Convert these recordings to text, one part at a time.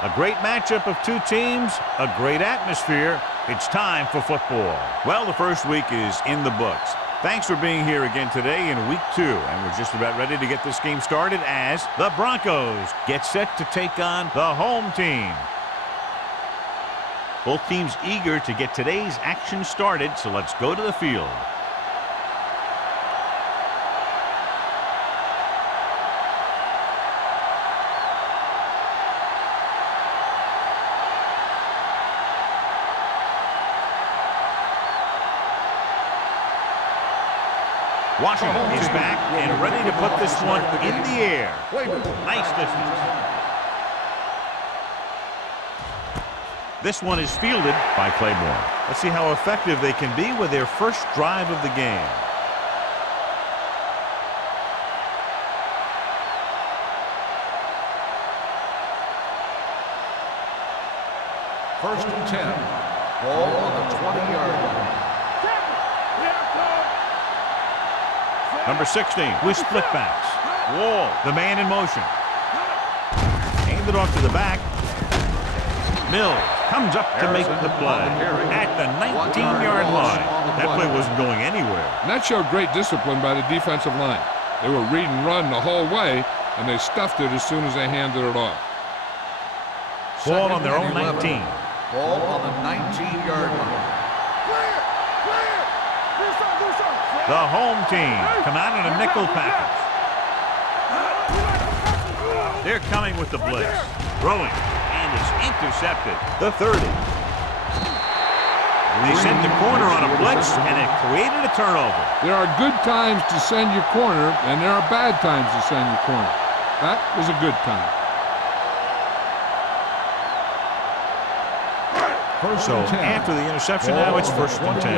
A great matchup of two teams, a great atmosphere. It's time for football. Well, the first week is in the books. Thanks for being here again today in week 2. And we're just about ready to get this game started as the Broncos get set to take on the home team. Both teams eager to get today's action started, so let's go to the field. Washington is back and ready to put this one in the air. Nice distance. This one is fielded by Claiborne. Let's see how effective they can be with their first drive of the game. First and 10. Ball on the 20-yard line. Number 16 with split backs. Wall, the man in motion. Aimed it off to the back. Mills comes up to make the play at the 19-yard line. That play wasn't going anywhere. And that showed great discipline by the defensive line. They were read and run the whole way, and they stuffed it as soon as they handed it off. Ball on their own 19. Ball on the 19-yard line. The home team come out in a nickel package. They're coming with the blitz. Throwing, and it's intercepted. The 30. They sent the corner on a blitz, and it created a turnover. There are good times to send your corner, and there are bad times to send your corner. That was a good time. So after the interception, now it's first and 10.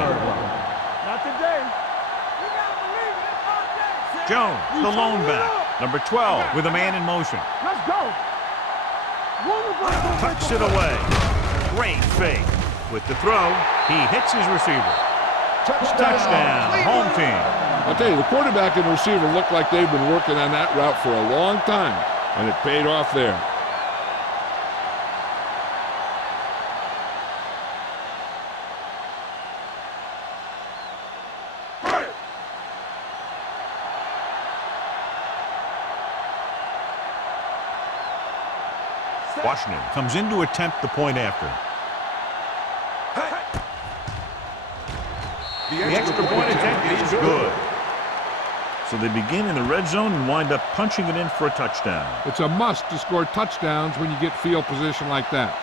Jones, the lone back. Number 12 with a man in motion. Let's go. Tucks it away. Great fake. With the throw, he hits his receiver. Touchdown, home team. I'll tell you, the quarterback and the receiver look like they've been working on that route for a long time, and it paid off there. Washington comes in to attempt the point after. The extra point attempt is good. So they begin in the red zone and wind up punching it in for a touchdown. It's a must to score touchdowns when you get field position like that.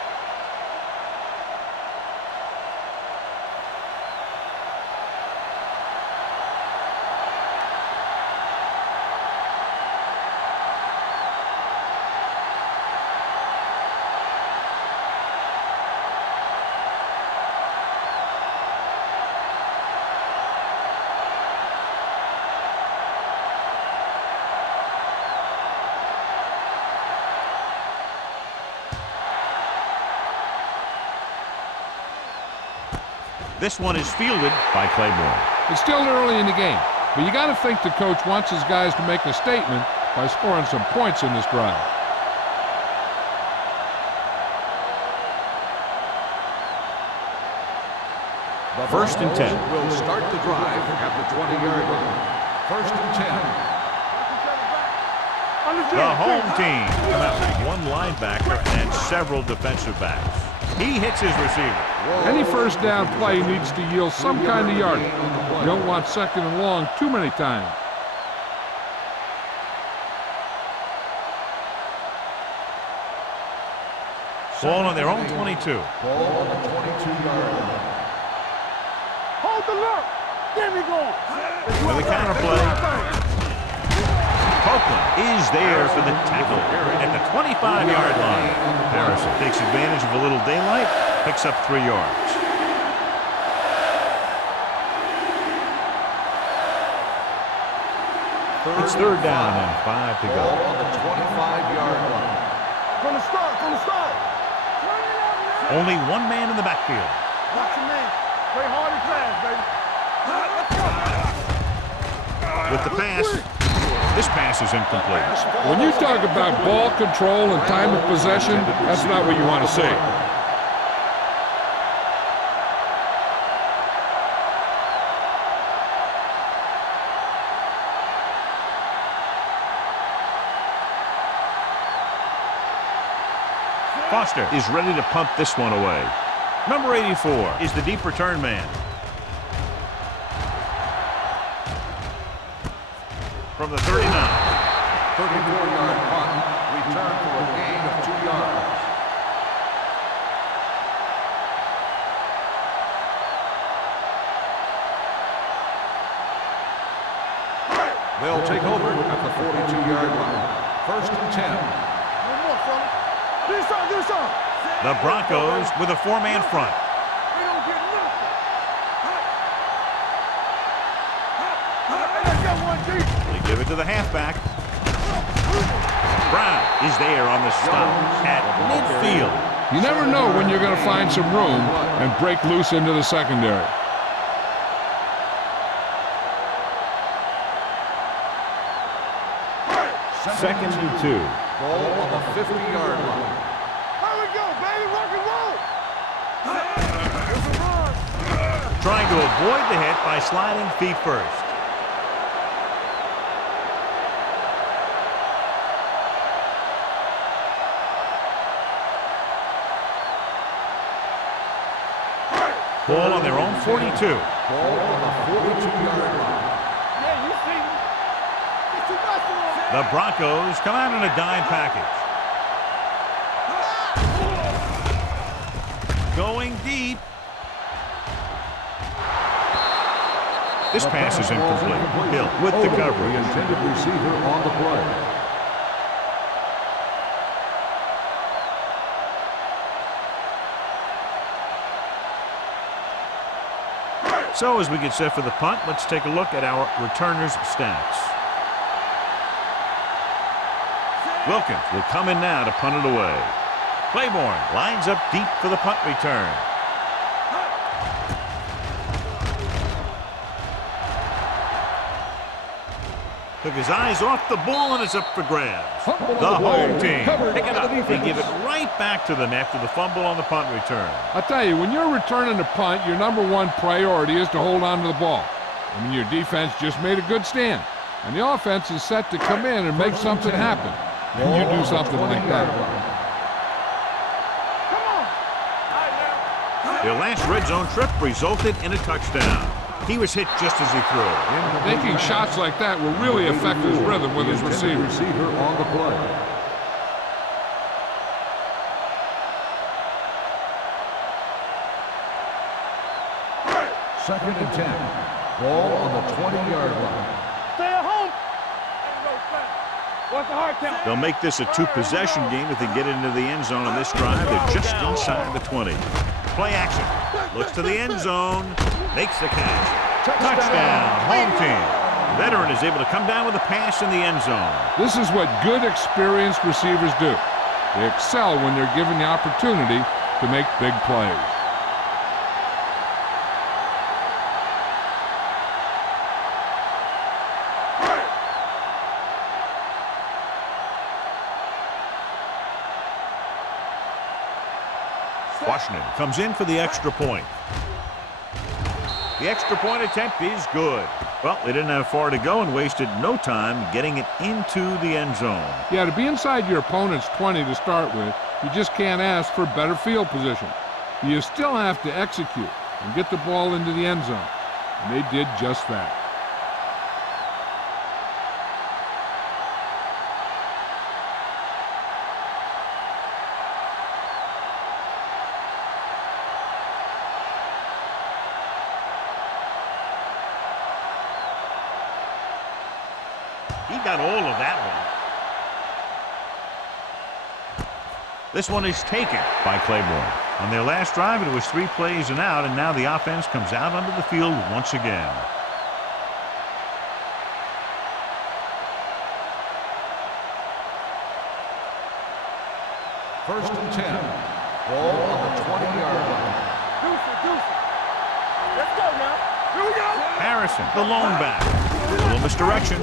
This one is fielded by Claiborne. It's still early in the game, but you got to think the coach wants his guys to make a statement by scoring some points in this drive. First and 10. Will start the drive at the 20-yard line. First and 10. The home team come out with one linebacker and several defensive backs. He hits his receiver. Any first down play needs to yield some kind of yardage. You don't want second and long too many times. Ball on their own 22. Ball on the 22-yard line. Hold the look. There we go. With a counter play. Copeland is there for the tackle at the 25-yard line. Harrison takes advantage of a little daylight, picks up 3 yards. It's third down and 5 to go. Ball on the 25-yard line. From the start, from the start. Only one man in the backfield. Watch your man. Play hard and fast, baby. With the pass, This pass is incomplete. When you talk about ball control and time of possession, that's not what you want to see. Foster is ready to punt this one away. Number 84 is the deep return man. From the 39. 34-yard punt, return for a gain of 2 yards. They'll take over at the 42-yard line. First and 10. One more, fella. Do something. The Broncos with a 4-man front. We don't get nothing. I got one deep. They give it to the halfback. Brown is there on the stop at midfield. You never know when you're going to find some room and break loose into the secondary. Second and 2. Ball on the 50-yard line. Here we go, baby. Rock and roll. Trying to avoid the hit by sliding feet first. Ball on their own 42. Ball on the 42-yard line. Yeah, you see me. Get your muscle on. The Broncos come out in a dime package. Going deep. This pass is incomplete. Hill with the coverage. The intended receiver on the play. So as we get set for the punt, let's take a look at our returners' stats. Wilkins will come in now to punt it away. Claiborne lines up deep for the punt return. Took his eyes off the ball and it's up for grabs. The home team pick it up. They give it right back to them after the fumble on the punt return. I'll tell you, when you're returning a punt, your number one priority is to hold on to the ball. I mean, your defense just made a good stand, and the offense is set to come in and make something happen. And you do something like that. Their last red zone trip resulted in a touchdown. He was hit just as he threw. Making shots like that will really affect his rhythm with his receiver. Receiver on the play. Second and 10. Ball on the 20-yard line. Stay at home. What's the hard count? They'll make this a two-possession game if they get into the end zone on this drive. They're just inside the 20. Play action. Looks to the end zone. Makes the catch. Touchdown. Home team. Veteran is able to come down with a pass in the end zone. This is what good, experienced receivers do. They excel when they're given the opportunity to make big plays. Washington comes in for the extra point. The extra point attempt is good. Well, they didn't have far to go and wasted no time getting it into the end zone. Yeah, to be inside your opponent's 20 to start with, you just can't ask for better field position. You still have to execute and get the ball into the end zone. And they did just that. He got all of that one. This one is taken by Claiborne. On their last drive, it was 3 plays and out, and now the offense comes out onto the field once again. First and 10. Ball on the 20-yard line. Deuce. Let's go now. Here we go. Harrison, the lone back. A little misdirection.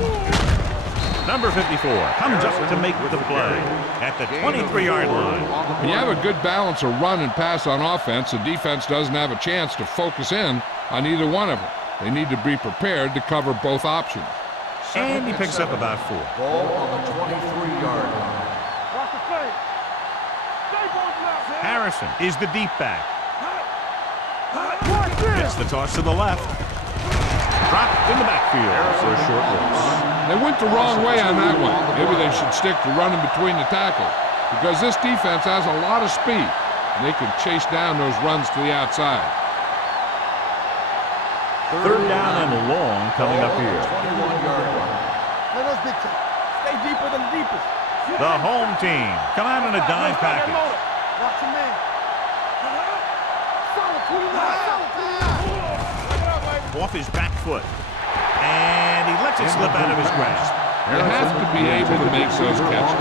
Number 54 comes up to make the play at the 23-yard line. When you have a good balance of run and pass on offense, the defense doesn't have a chance to focus in on either one of them. They need to be prepared to cover both options. And he picks up about 4. Ball on the 23-yard line. Watch the play. Stay both left. Harrison is the deep back. Watch this. Gets the toss to the left. Dropped in the backfield for a short loss. They went the wrong way on that one. Maybe they should stick to running between the tackles, because this defense has a lot of speed, and they can chase down those runs to the outside. Third down and long coming up here. 21-yard line. Let us get you. Stay deeper than the deepest. The home team come out in a dime package. Watch your man. Solid 29. Off his back foot. And he lets it slip out of his grasp. You have to be able to make those catches.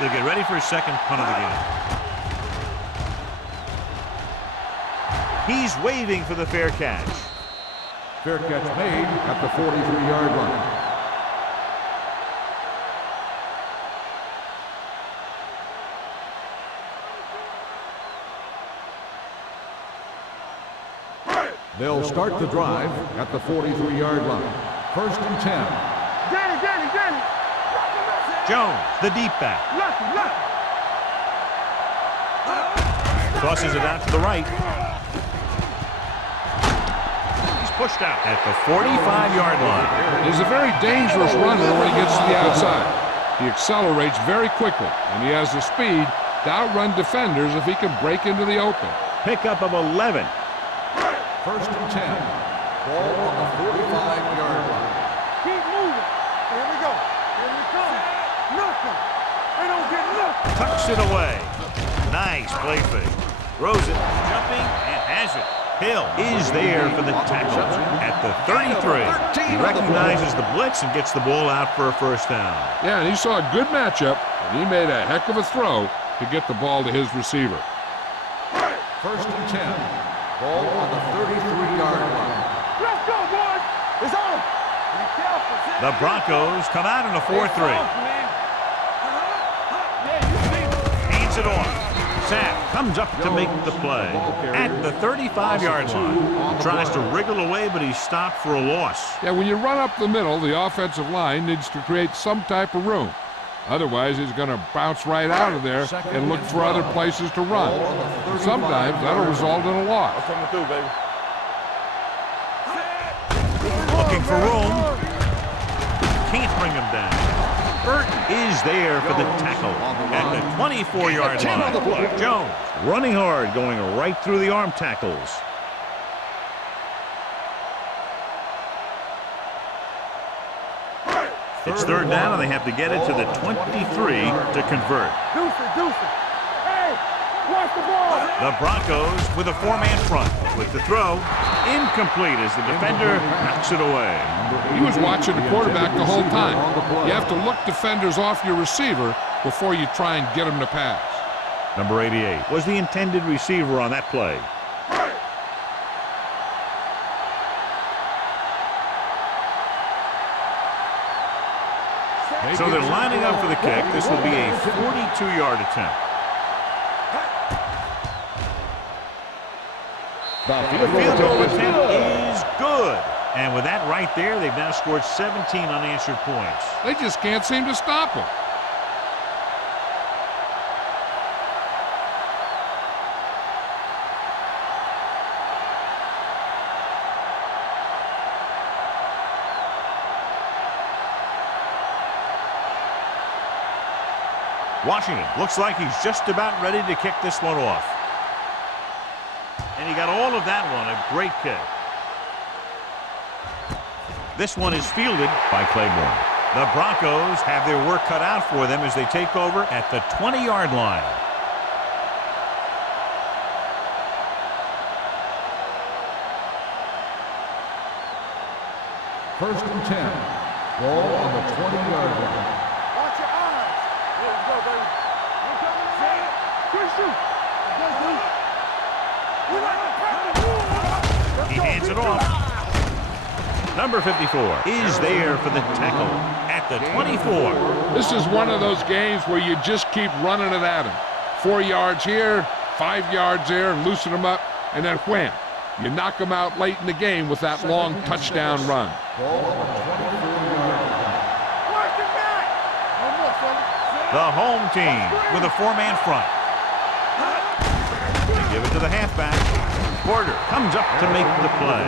They'll get ready for his second punt of the game. He's waving for the fair catch. Fair catch made at the 43-yard line. They'll start the drive at the 43-yard line. First and 10. Danny. Jones, the deep back. Left. Tosses it out to the right. He's pushed out at the 45-yard line. He's a very dangerous runner when he gets to the outside. He accelerates very quickly, and he has the speed to outrun defenders if he can break into the open. Pickup of 11. First and 10. Ball on the 45-yard line. Keep moving. Here we go. Here we come. Nothing. They don't get nothing. Tucks it away. Nice play fake. Throws it, jumping, and has it. Hill is there for the tackle at the 33. He recognizes the blitz and gets the ball out for a first down. Yeah, and he saw a good matchup, and he made a heck of a throw to get the ball to his receiver. First and 10. Ball on the 33-yard line. Let's go, boys. It's on. Be careful. The Broncos come out in a 4-3. Hands it off. Sapp comes up to make the play at the 35-yard line. Tries to wriggle away, but he's stopped for a loss. Yeah, when you run up the middle, the offensive line needs to create some type of room. Otherwise, he's going to bounce right out of there and look for other places to run. And sometimes that'll result in a loss. Looking for room. Can't bring him down. Burton is there for the tackle at the 24-yard line. Jones running hard, going right through the arm tackles. It's third down, and they have to get it to the 23 to convert. Deuce it. Hey, watch the ball. The Broncos with a four-man front. With the throw, incomplete as the defender knocks it away. He was watching the quarterback the whole time. You have to look defenders off your receiver before you try and get them to pass. Number 88 was the intended receiver on that play. So they're lining up for the kick. This will be a 42-yard attempt. The field goal attempt is good. And with that right there, they've now scored 17 unanswered points. They just can't seem to stop him. Washington looks like he's just about ready to kick this one off. And he got all of that one, a great kick. This one is fielded by Claiborne. The Broncos have their work cut out for them as they take over at the 20-yard line. First and 10. Ball on the 20-yard line. Watch your eyes. Let's go, baby. We're coming in. Good shoot. Let's go, dude. We like to press. He hands it off. Number 54 is there for the tackle at the 24. This is one of those games where you just keep running it at him. 4 yards here, 5 yards there, and loosen them up, and then wham. You knock them out late in the game with that long touchdown run. Ball on the 24-yard line. Watch your back. One more, son. The home team with a 4-man front. They give it to the halfback. Porter comes up to make the play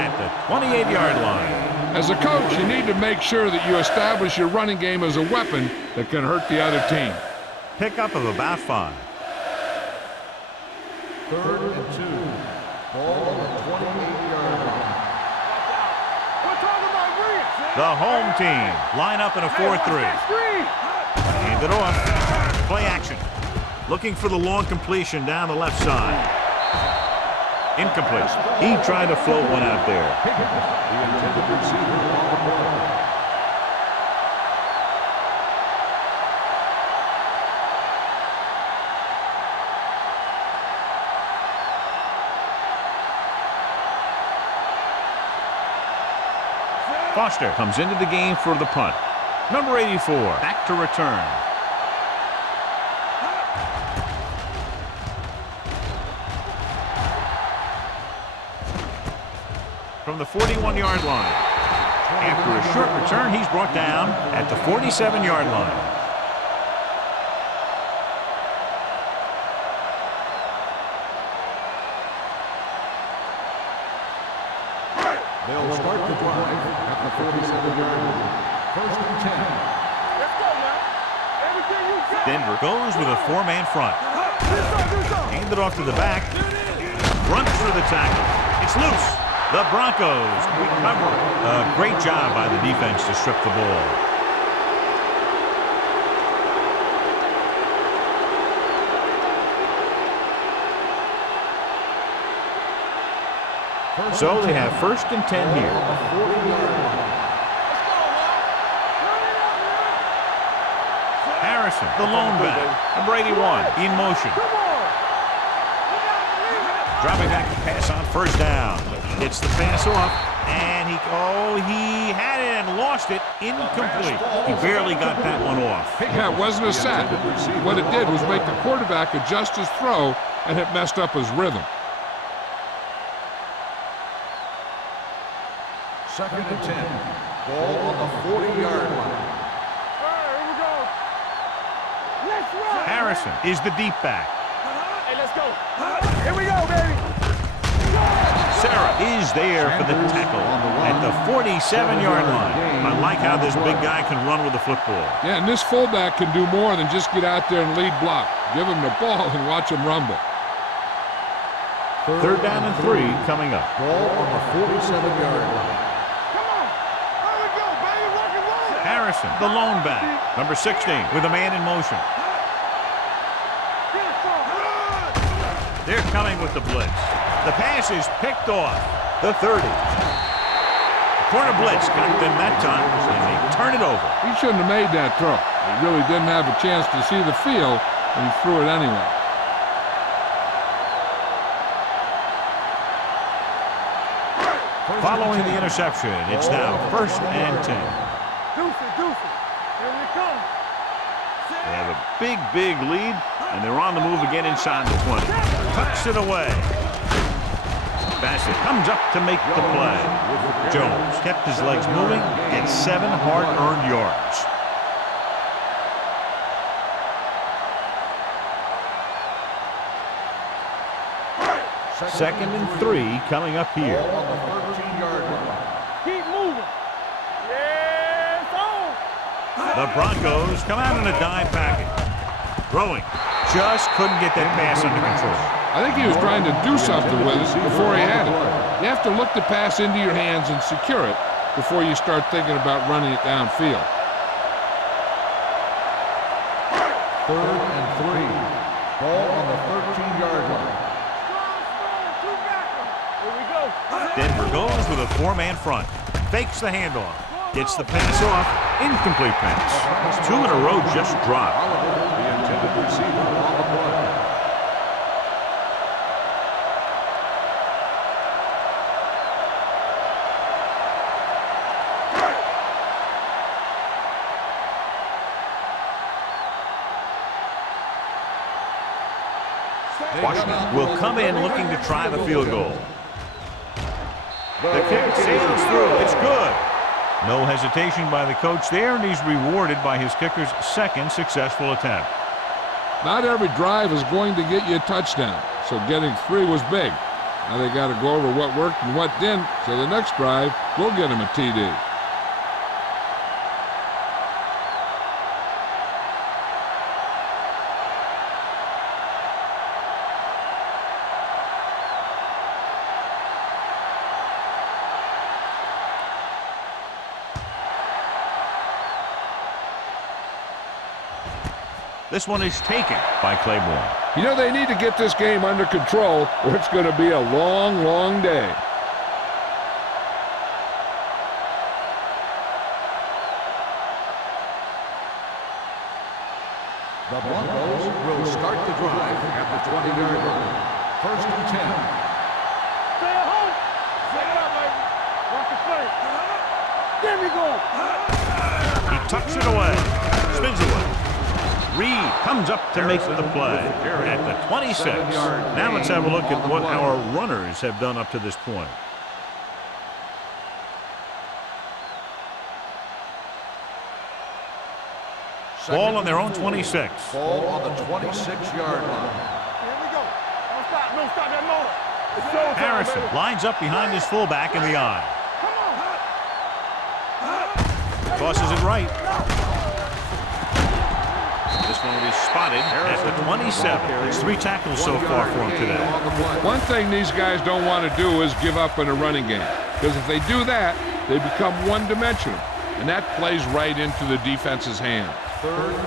at the 28-yard line. As a coach, you need to make sure that you establish your running game as a weapon that can hurt the other team. Pickup of about 5. 3rd and 2. Ball on the 28-yard line. We're talking about Reed. The home team line up in a 4-3. Hand it off. Play action. Looking for the long completion down the left side. Incomplete. He tried to float one out there. The intended receiver on the ball. Foster comes into the game for the punt. Number 84 back to return. From the 41-yard line. After a short return, he's brought down at the 47-yard line. They'll start the drive at the 47-yard line. 1st and 10. Let's go, man. Everything you got. Denver goes with a 4-man front. Do something. Hand it off to the back. Runs through the tackle. It's loose. The Broncos recover. A great job by the defense to strip the ball. So they have 1st and 10 here. 40-yard line. Harrison, the lone back. Number 81 in motion. Dropping back to pass on 1st down. Gets the pass off, and he had it and lost it. Incomplete. He barely got that one off. Yeah, it wasn't a sack. What it did was make the quarterback adjust his throw, and it messed up his rhythm. 2nd and 10. Ball on the 40-yard line. Here we go. Let's run. Harrison is the deep back. Hey, let's go. Here we go, baby. Sarah is there for the tackle at the 47-yard line. I like how this big guy can run with the football. Yeah, and this fullback can do more than just get out there and lead block. Give him the ball and watch him rumble. 3rd down and 3 coming up. Ball on the 47-yard line. Come on. Here we go, baby. Rock and roll. Harrison, the lone back. Number 16 with a man in motion. They're coming with the blitz. The pass is picked off. The 30. Corner blitz got them that time, and they turn it over. He shouldn't have made that throw. He really didn't have a chance to see the field, and he threw it anyway. Following the interception, it's now 1st and 10. Deuce it. Here we come. They have a big lead, and they're on the move again inside the 20. Tucks it away. Bassett comes up to make the play. Jones kept his legs moving, gets 7 hard-earned yards. Second and 3 coming up here. Ball on the 13-yard line. Keep moving. Yes, on. The Broncos come out in a dime package. Throwing. Just couldn't get that pass under control. I think he was trying to do something with it before he had it. You have to look the pass into your hands and secure it before you start thinking about running it downfield. 3rd and 3. Ball on the 13-yard line. Strong. Two backer. Here we go. Denver goes with a 4-man front. Fakes the handoff. Gets the pass off. Incomplete pass. 2 in a row just dropped. The intended receiver on the play. Washington will come in looking to try the field goal. The kick sails through. It's good. No hesitation by the coach there, and he's rewarded by his kicker's second successful attempt. Not every drive is going to get you a touchdown, so getting 3 was big. Now they got to go over what worked and what didn't, so the next drive will get him a TD. This one is taken by Claiborne. You know, they need to get this game under control, or it's going to be a long, long day. The Broncos will start the drive at the 20-yard line. First and 10. Stay at home. Stay it up, baby. Watch the play. There we go. He tucks it away. Spins away. Reed comes up to make the play at the 26. Now let's have a look at what our runners have done up to this point. Ball on their own 26. Ball on the 26-yard line. Here we go. Don't stop. Don't stop that motor. It's showtime, Harrison baby. lines up behind his fullback in the eye. Come on. Tosses it right. This one will be spotted at the 27. There's 3 tackles so far for him today. One thing these guys don't want to do is give up in a running game, because if they do that, they become one-dimensional, and that plays right into the defense's hand.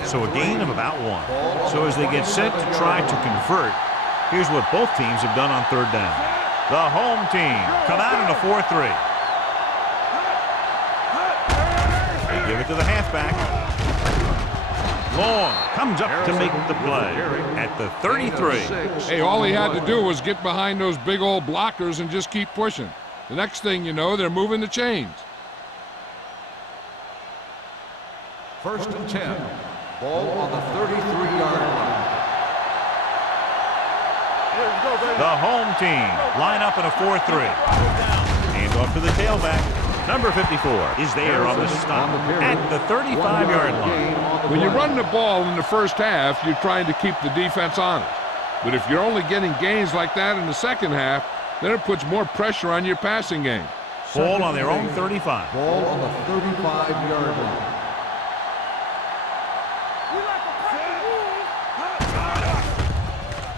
So a gain of about 1. So as they get set to try to convert, here's what both teams have done on 3rd down. The home team come out in a 4-3. They give it to the halfback. Long comes up to make the play at the 33. Hey, all he had to do was get behind those big old blockers and just keep pushing. The next thing you know, they're moving the chains. First and 10. Ball on the 33-yard line. Let's go, baby. The home team line up in a 4-3. Hand off to the tailback. Number 54 is there on the stop at the 35-yard line. When you run the ball in the first half, you're trying to keep the defense honest. But if you're only getting gains like that in the second half, then it puts more pressure on your passing game. Ball on their own 35. Ball on the 35-yard line. We like to crack the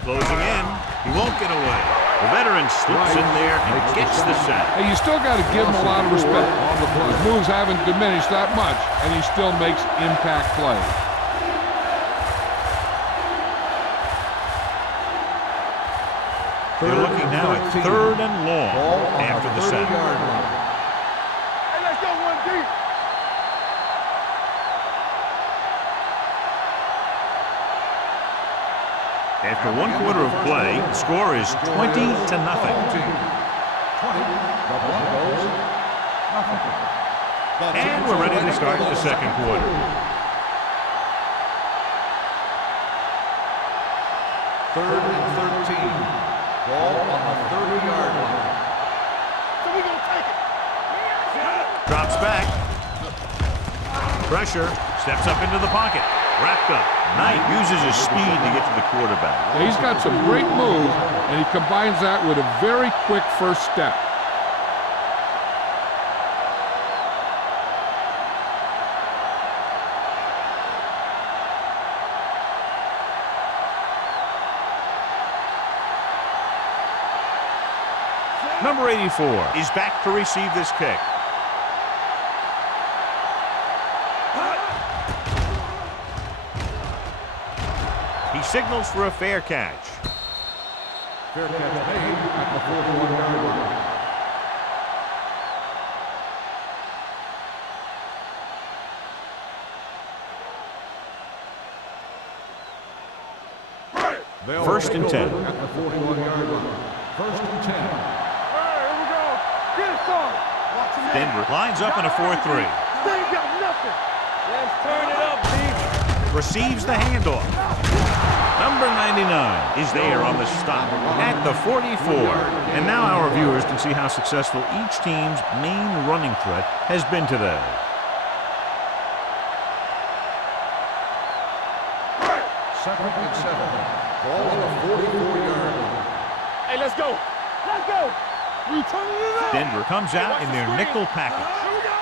rules. Closing in. He won't get away. The veteran slips in there and gets the sack. Hey, you still got to give him a lot of respect. His moves haven't diminished that much, and he still makes impact plays. They're looking now at 3rd and long after the sack. Hey, let's go 1 deep. After 1 quarter of play, the score is 20-0. And we're ready to start the second quarter. Third and 13. Ball on the 30-yard line. So we gonna take it. Drops back. Pressure. Steps up into the pocket. Wrapped up. Knight uses his speed to get to the quarterback. He's got some great moves, and he combines that with a very quick first step. Number 84 is back to receive this kick. He signals for a fair catch. Fair catch made at the 41-yard line. First and 10. At the 41-yard line. First and 10. All right, here we go. Get it started. Denver lines up in a 4-3. They ain't got nothing. Let's turn it up, D. Receives the handoff. Number 99 is there on the stop at the 44. And now our viewers can see how successful each team's main running threat has been today. Second and 7. Ball on the 44-yard line. Hey, let's go. Let's go. We turning it up. Denver comes out in their nickel package. Here we go.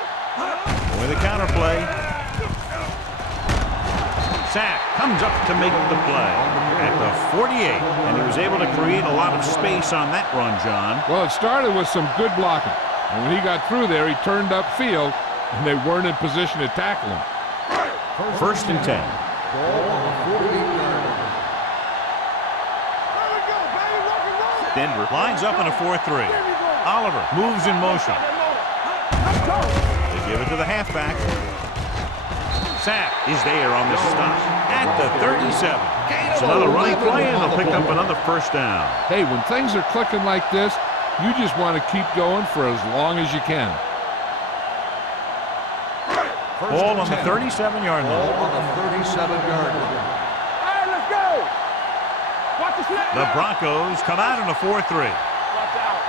With a counterplay. Sack comes up to make the play at the 48. And he was able to create a lot of space on that run, John. Well, it started with some good blocking. And when he got through there, he turned upfield, and they weren't in position to tackle him. First and 10. Ball on the 48-yard line. There we go, baby. Rock and roll. Denver lines up in a 4-3. Oliver moves in motion. Let's go. They give it to the halfback. Sack is there on the stop at the 37. It's another running play, and they'll pick up another first down. Hey, when things are clicking like this, you just want to keep going for as long as you can. Ball on the 37-yard Ball line. on the 37-yard line. Hey, let's go. Watch the snap. The Broncos come out in a 4-3. Watch out.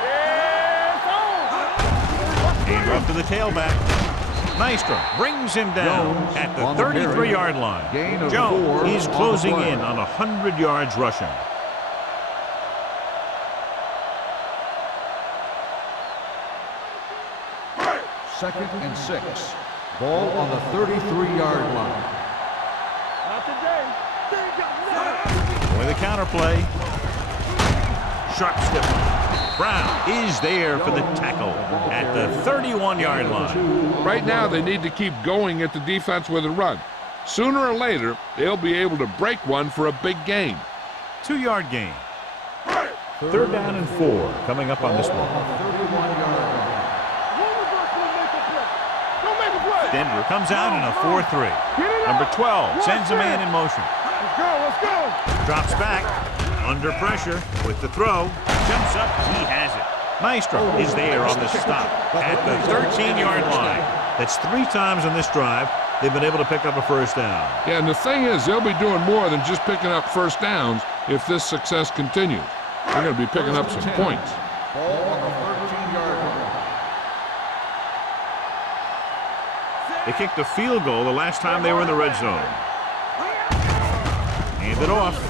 Yes, on. Hand off to the tailback. Nystrom brings him down Jones at the on the carry. 33-yard line. Gain of 4 Jones is on the closing play. in on 100 yards rushing. Second and 6. Ball on the 33-yard line. Not today. They ain't got nothing. With a counterplay. Sharp step. Brown is there for the tackle at the 31-yard line. Right now, they need to keep going at the defense with a run. Sooner or later, they'll be able to break one for a big gain. 2-yard gain. Third down and 4 coming up on this one. 31-yard line. One of us will make a play. Don't make a play. Denver comes out in a 4-3. Get it Number up. 12 sends a man in motion. Let's go. Let's go. Drops back. Under pressure with the throw. Jumps up. He has it. Nystrom is there on the stop at the 13-yard line. That's 3 times on this drive they've been able to pick up a first down. Yeah, and the thing is, they'll be doing more than just picking up first downs if this success continues. They're going to be picking up some points. Ball on the 13-yard line. They kicked a field goal the last time they were in the red zone. Hand it off.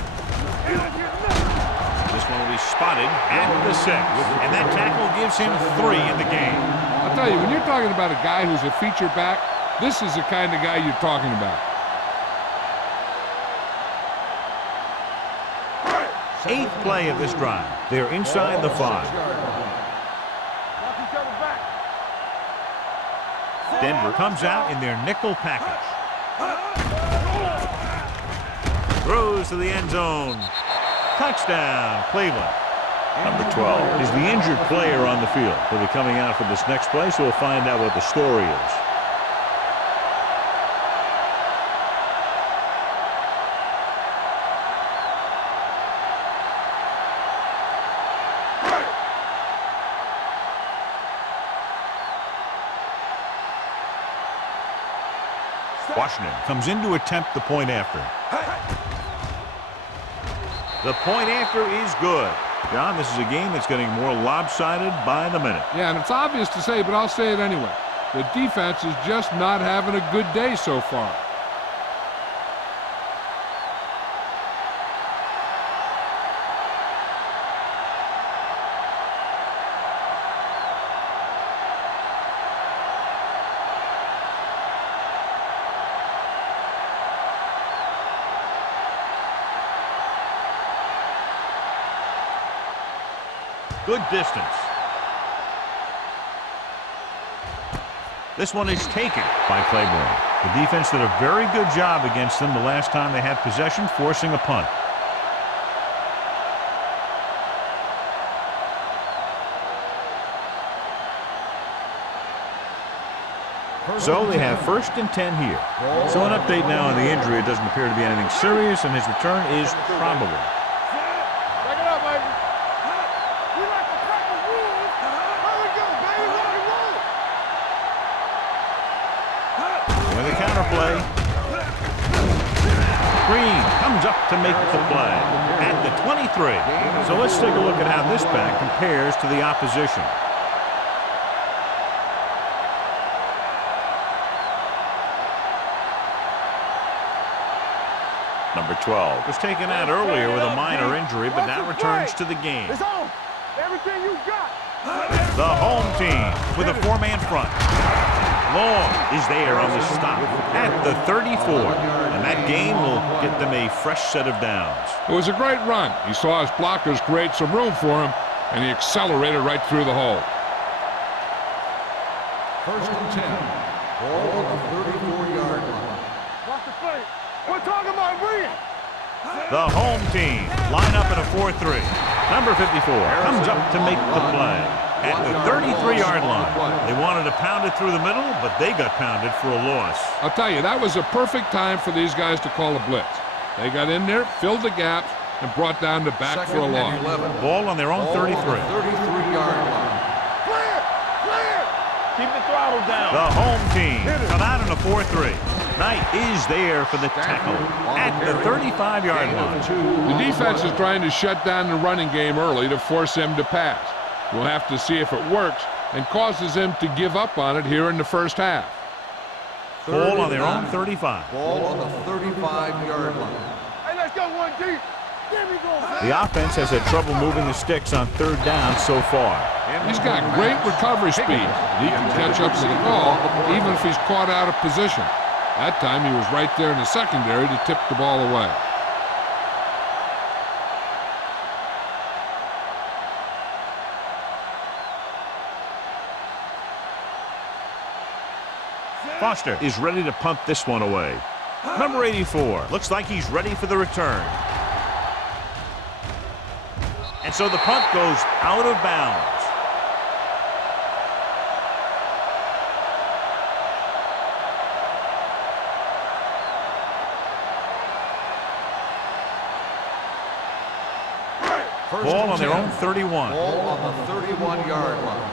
This one will be spotted at the 6. And that tackle gives him 3 in the game. I'll tell you, when you're talking about a guy who's a feature back, this is the kind of guy you're talking about. 8th play of this drive. They're inside the 5. Watch each other back. Denver comes out in their nickel package. Throws to the end zone. Touchdown, Cleveland. Number 12 is the injured player on the field. He'll be coming out for this next play, so we'll find out what the story is. Washington comes in to attempt the point after. The point after is good. John, this is a game that's getting more lopsided by the minute. Yeah, and it's obvious to say, but I'll say it anyway. The defense is just not having a good day so far. Good distance. This one is taken by Claiborne. The defense did a very good job against them the last time they had possession, forcing a punt. So they have 1st and 10 here. So an update now on the injury. It doesn't appear to be anything serious, and his return is probable. Back it up, baby. We like to practice rules. Here we go, baby. Rock and roll. With the counter play. Green comes up to make the play at the 23. So let's take a look at how this back compares to the opposition. Number 12 was taken out earlier with a minor injury, but now returns to the game. It's on. Everything you got. The home team with a 4-man front. Long is there on the stop at the 34. And that gain will get them a fresh set of downs. It was a great run. He saw his blockers create some room for him, and he accelerated right through the hole. 1st and 10. Ball on the 34-yard line. Watch the play. We're talking about Reed. The home team line up in a 4-3. Number 54 comes up to make the play at the 33-yard line. They wanted to pound it through the middle, but they got pounded for a loss. I'll tell you, that was a perfect time for these guys to call a blitz. They got in there, filled the gaps, and brought down the back for a loss. Ball on their own 33. 33-yard line. Clear. Clear. Keep the throttle down. The home team come out in a 4-3. Knight is there for the tackle at the 35-yard line. The defense is trying to shut down the running game early to force him to pass. We'll have to see if it works and causes him to give up on it here in the first half. Ball on their own 35. Ball on the 35-yard line. Hey, let's go one deep. There we go. The offense has had trouble moving the sticks on 3rd down so far. He's got great recovery speed. He can catch up to the ball even if he's caught out of position. That time he was right there in the secondary to tip the ball away. Foster is ready to punt this one away. Number 84 looks like he's ready for the return. And so the punt goes out of bounds. Ball on their own 31. Ball on the 31-yard line.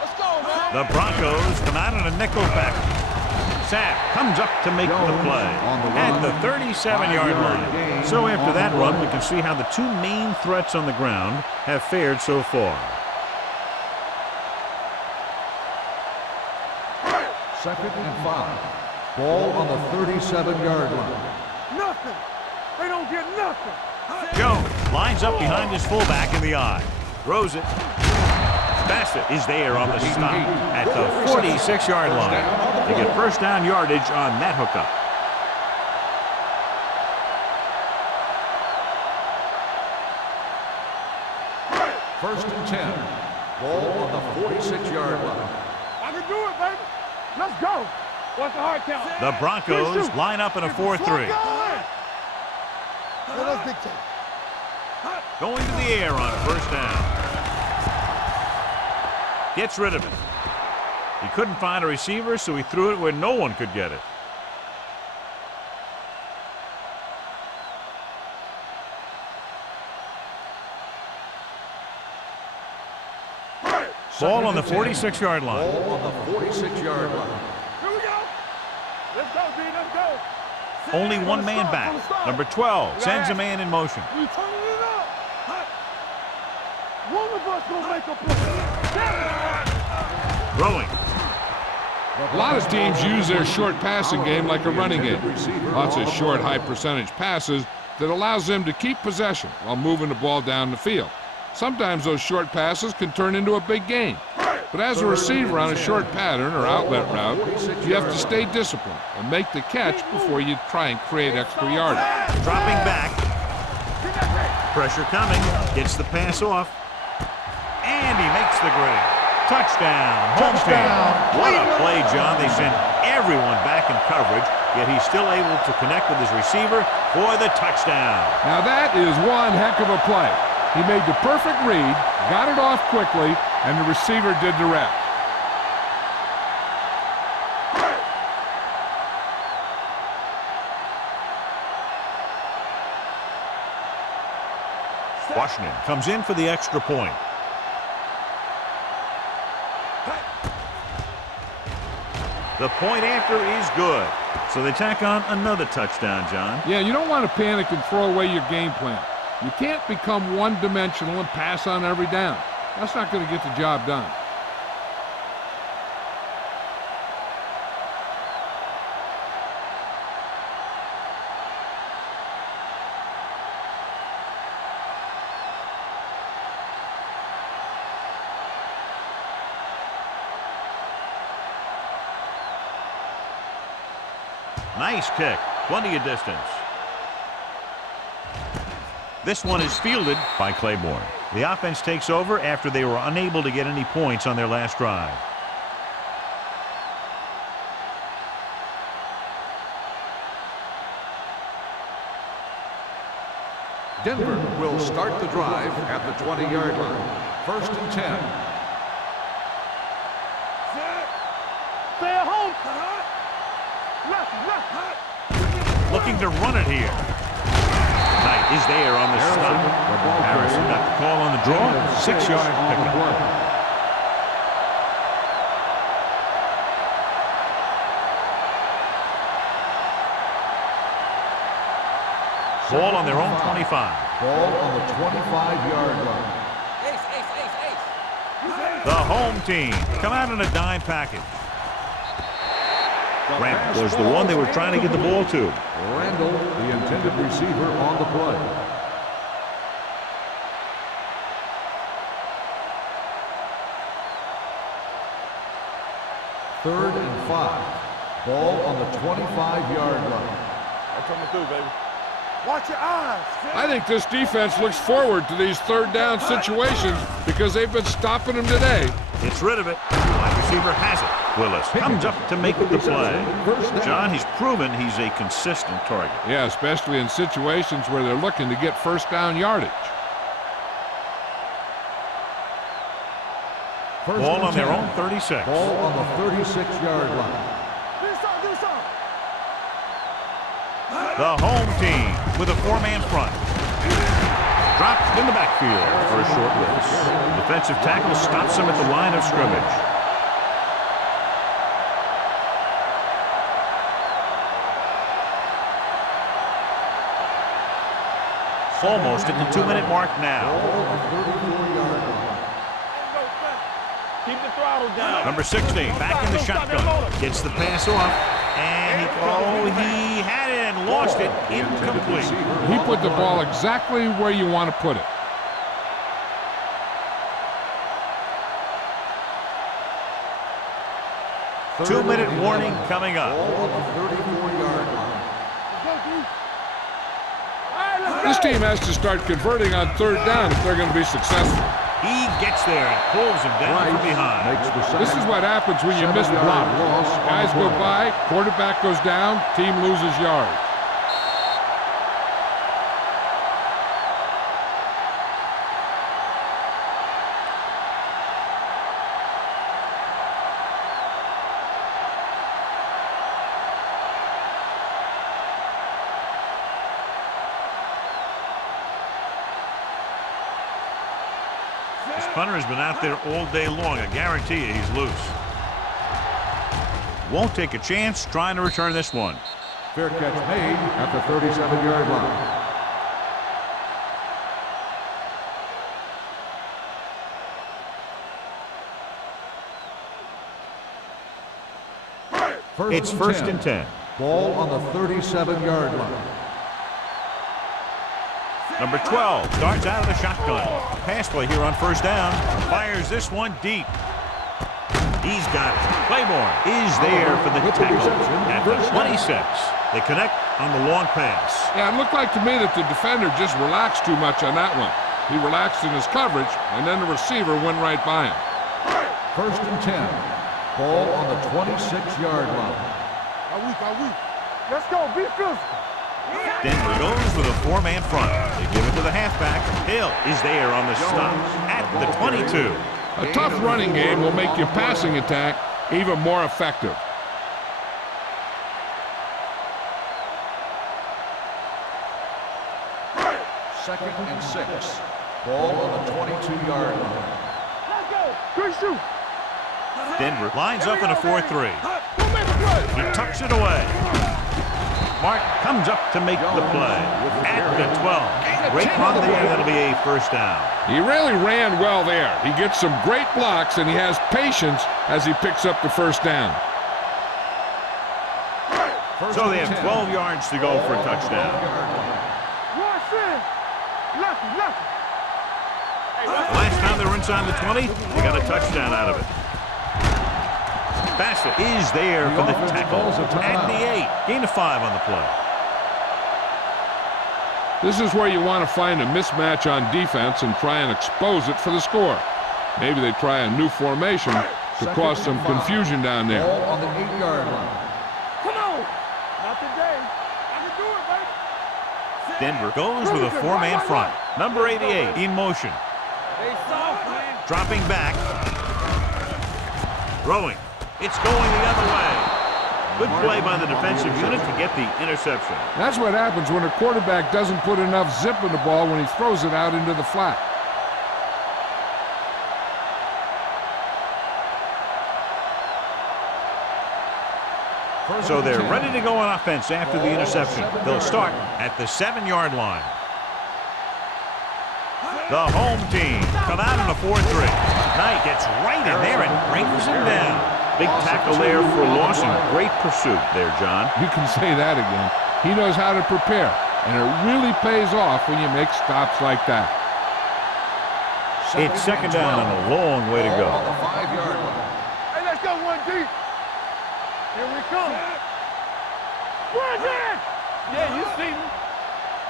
Let's go, man. The Broncos come out in a nickel back. Sapp comes up to make the play at the 37-yard line. So after that run, we can see how the two main threats on the ground have fared so far. 2nd and 5. Ball on the 37-yard line. Nothing. They don't get nothing. Jones lines up behind his fullback in the eye. Throws it. Bassett is there on the stop at the 46-yard line. They get first down yardage on that hookup. First and 10. Ball on the 46-yard line. I can do it, baby. Let's go. What's the hard count? The Broncos line up in a 4-3. Let's dictate. Going to the air on first down. Gets rid of it. He couldn't find a receiver, so he threw it where no one could get it. Ball on the 46-yard line. Ball on the 46-yard line. Here we go. Let's go, D. Let's go. Only one man back. Number 12 sends a man in motion. We turning it up. One of us will make a play. Throwing. A lot of teams use their short passing game like a running game. Lots of short, high-percentage passes that allows them to keep possession while moving the ball down the field. Sometimes those short passes can turn into a big gain. But as a receiver on a short pattern or outlet route, you have to stay disciplined and make the catch before you try and create extra yardage. Dropping back. Pressure coming. Gets the pass off. And he makes the grade. Touchdown. Home team. What a play, John. They send everyone back in coverage, yet he's still able to connect with his receiver for the touchdown. Now that is one heck of a play. He made the perfect read, got it off quickly, and the receiver did the rest. Washington comes in for the extra point. The point after is good. So they tack on another touchdown, John. Yeah, you don't want to panic and throw away your game plan. You can't become one-dimensional and pass on every down. That's not going to get the job done. Nice kick. Plenty of distance. This one is fielded by Claiborne. The offense takes over after they were unable to get any points on their last drive. Denver will start the drive at the 20-yard line. First and 10. Stay at home. Left. Looking to run it here. Knight is there on the stop. Harrison got the call on the draw. 6-yard pickup. Ball on their own 25. Ball on the 25-yard line. The home team come out in a dime package. Grant was the one they were trying to get the ball to. Randall, the intended receiver, on the play. Third and 5. Ball on the 25-yard line. I'm coming through, baby. Watch your eyes. I think this defense looks forward to these third down situations because they've been stopping them today. Gets rid of it. Wide receiver has it. Willis comes up to make the play. John, he's proven he's a consistent target. Yeah, especially in situations where they're looking to get first down yardage. Ball on their own 36. Ball on the 36-yard line. Do something. The home team with a 4-man front. Dropped in the backfield for a short release. Defensive tackle stops him at the line of scrimmage. Almost at the 2-minute mark now. Keep the throttle down. Number 16 back in the shotgun. Gets the pass off. And he had it and lost it. Incomplete. He put the ball exactly where you want to put it. Two-minute warning coming up. Ball on the 34-yard line. This team has to start converting on third down if they're going to be successful. He gets there and pulls him down from behind. Makes the sack. This is what happens when you miss the block. Guys go by, quarterback goes down, team loses yards. This punter has been out there all day long. I guarantee you he's loose. Won't take a chance trying to return this one. Fair catch made at the 37-yard line. It's first and 10. Ball on the 37-yard line. Number 12 starts out of the shotgun. Pass play here on first down. Fires this one deep. He's got it. Claiborne is there for the tackle at the 26. They connect on the long pass. Yeah, it looked like to me that the defender just relaxed too much on that one. He relaxed in his coverage, and then the receiver went right by him. First and 10. Ball on the 26-yard line. Are we? Let's go. Be physical. Denver goes with a 4-man front. They give it to the halfback. Hill is there on the stop at the 22. A tough running game will make your passing attack even more effective. Second and 6. Ball on the 22-yard line. Let's go. Good shoot. Denver lines up in a 4-3. Who made the play? He tucks it away. Mark comes up to make the play at the 12. Great run there. That'll be a first down. He really ran well there. He gets some great blocks, and he has patience as he picks up the first down. So they have 12 yards to go for a touchdown. Rush in. Lucky, lucky. Last time they were inside the 20, they got a touchdown out of it. Bassett is there for the tackle at the 8. Gain of 5 on the play. This is where you want to find a mismatch on defense and try and expose it for the score. Maybe they try a new formation to cause some confusion down there. Ball on the 8-yard line. Come on. Not today. I can do it, baby. Denver goes with a 4-man front. Number 88 in motion. Hey, soft, man. Dropping back. Throwing. It's going the other way. Good play by the defensive unit to get the interception. That's what happens when a quarterback doesn't put enough zip in the ball when he throws it out into the flat. So they're ready to go on offense after the interception. They'll start at the 7-yard line. The home team come out in a 4-3. Knight gets right in there and brings him down. Big tackle there for Lawson. Great pursuit there, John. You can say that again. He knows how to prepare, and it really pays off when you make stops like that. It's second down and a long way to go. On the 5-yard line. Hey, let's go one deep. Here we come. Where's it? Yeah, you see me.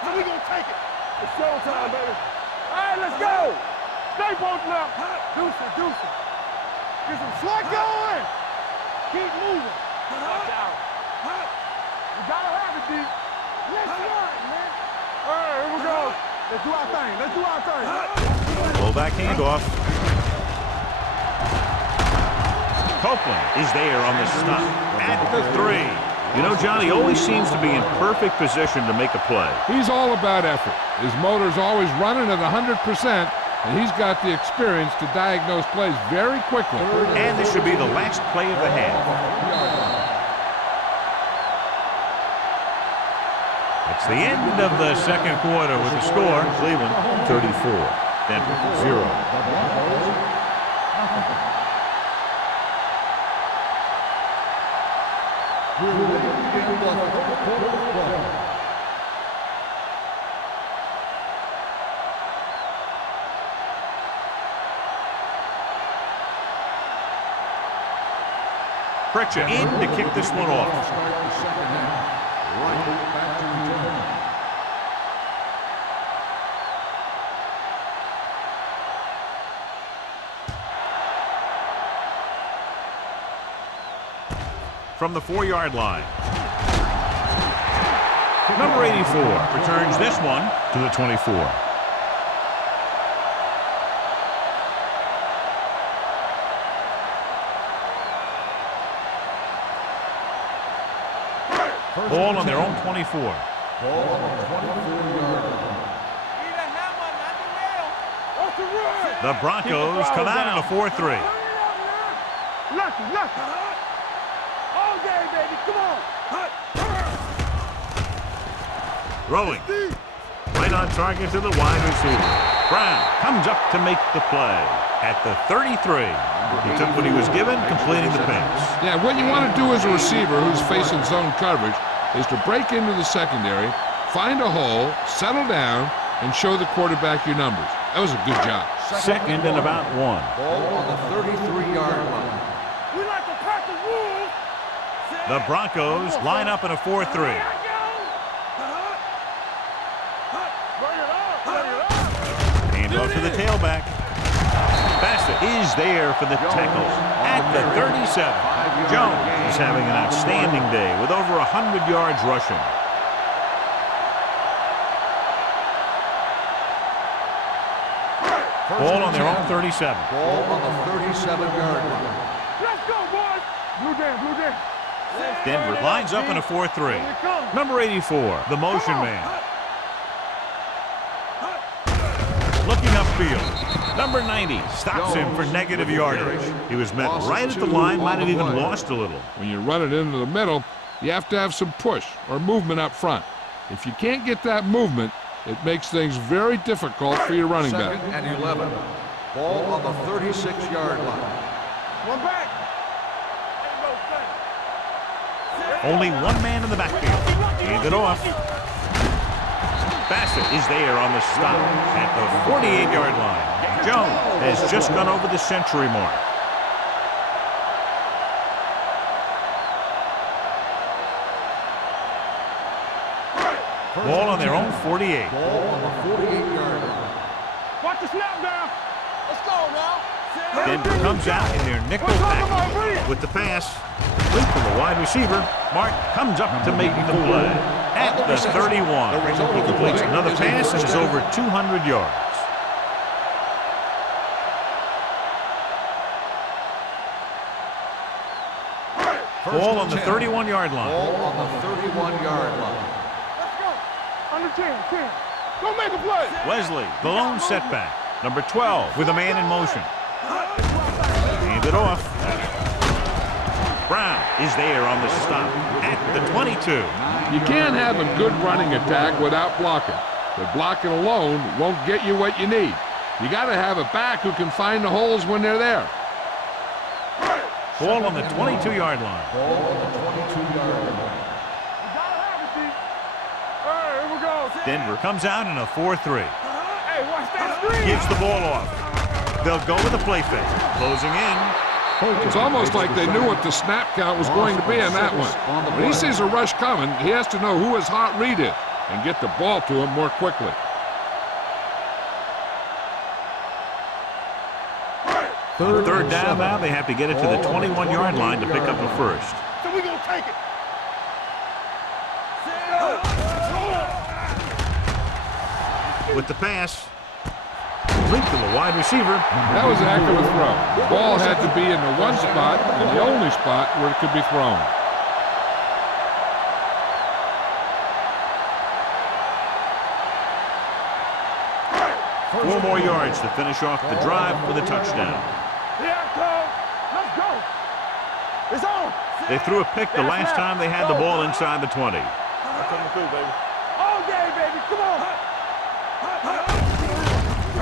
So we gonna take it. It's showtime, baby. All right, let's go. Stay posted up. Deuce it, deuce it. Get some slack going. Keep moving. Watch out. We gotta have it, D. Let's run, man. All right, here we go. Let's do our thing. Let's do our thing. Full back handoff. Copeland is there on the stop at the 3. You know, John, he always seems to be in perfect position to make a play. He's all about effort. His motor's always running at 100%, and he's got the experience to diagnose plays very quickly. And this should be the last play of the half. It's the end of the second quarter with the score. Cleveland 34, Denver 0. Pritchett in to kick this one off. From the 4-yard line. Number 84 returns this one to the 24. Ball on their own 24. Ball on the 24-yard line. The Broncos come out in a 4-3. Lucky, lucky. All day, baby. Come on. Throwing. Right on target to the wide receiver. Brown comes up to make the play at the 33. He took what he was given, completing the pass. Yeah, what you want to do as a receiver who's facing zone coverage is to break into the secondary, find a hole, settle down, and show the quarterback your numbers. That was a good job. Second and about 1. Ball on the 33-yard line. We like to pack the rules. The Broncos line up in a 4-3. Bring it up. Bring it up. Hand off to the tailback. Bassett is there for the tackle at the 37. Jones is having an outstanding day with over 100 yards rushing. Ball on their own 37. Ball on the 37-yard line. Let's go, boys. Blue jam, blue jam. Denver lines up in a 4-3. Number 84, the motion man. looking upfield. Number 90 stops him for negative yardage. He was met right at the line, might have even lost a little. When you run it into the middle, you have to have some push or movement up front. If you can't get that movement, it makes things very difficult for your running back. Second and 11. Ball on the 36-yard line. One back. Only one man in the backfield. Hand it off. Bassett is there on the stop at the 48-yard line. Jones has just gone over the century mark. Ball on their own 48. Ball on the 48-yard line. Watch the snap down. Let's go now. Denver comes out in their nickel package with the pass. Complete to the wide receiver. Mark comes up to make the play. At the 31. He completes another pass and is over 200 yards. Ball on the 31-yard line. Ball on the 31-yard line. Let's go. Under 10, 10. Go make a play. Wesley, the lone setback. Number 12 with a man in motion. Hand it off. Brown is there on the stop at the 22. You can't have a good running attack without blocking, but blocking alone won't get you what you need. You got to have a back who can find the holes when they're there. Ball on the 22-yard line. Ball on the 22-yard line. You gotta have it, D. All right, here we go. Denver comes out in a 4-3. Hey, watch that screen. Gives the ball off. They'll go with a play fake. Closing in. It's almost like they knew what the snap count was going to be on that one. When he sees a rush coming, he has to know who his hot read is and get the ball to him more quickly. Third down now. They have to get it to the 21-yard line to pick up a first. So we gonna take it. With the pass. Complete to the wide receiver. That was a heck of a throw. The ball had to be in the one spot and the only spot where it could be thrown. Four more yards to finish off the drive with a touchdown. Here it comes. Let's go. It's on. They threw a pick the last time they had the ball inside the 20. Coming through, baby. All day, baby. Come on.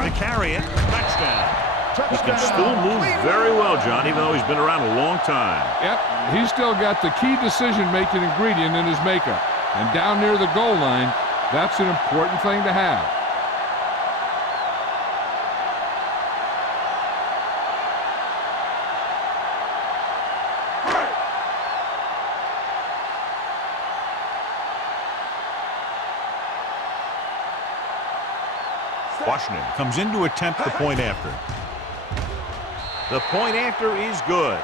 To carry it, touchdown. He can still move very well, John, even though he's been around a long time. Yep, he's still got the key decision-making ingredient in his makeup. And down near the goal line, that's an important thing to have. Washington comes in to attempt the point after. The point after is good.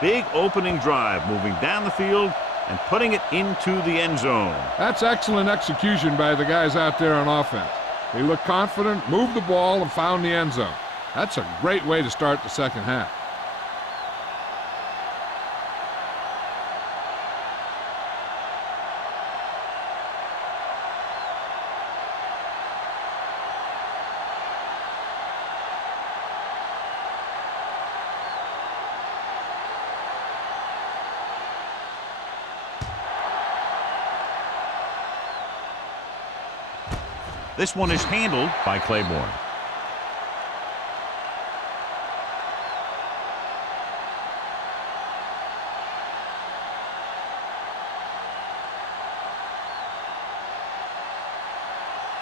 Big opening drive, moving down the field and putting it into the end zone. That's excellent execution by the guys out there on offense. They looked confident, moved the ball, and found the end zone. That's a great way to start the second half. This one is handled by Claiborne.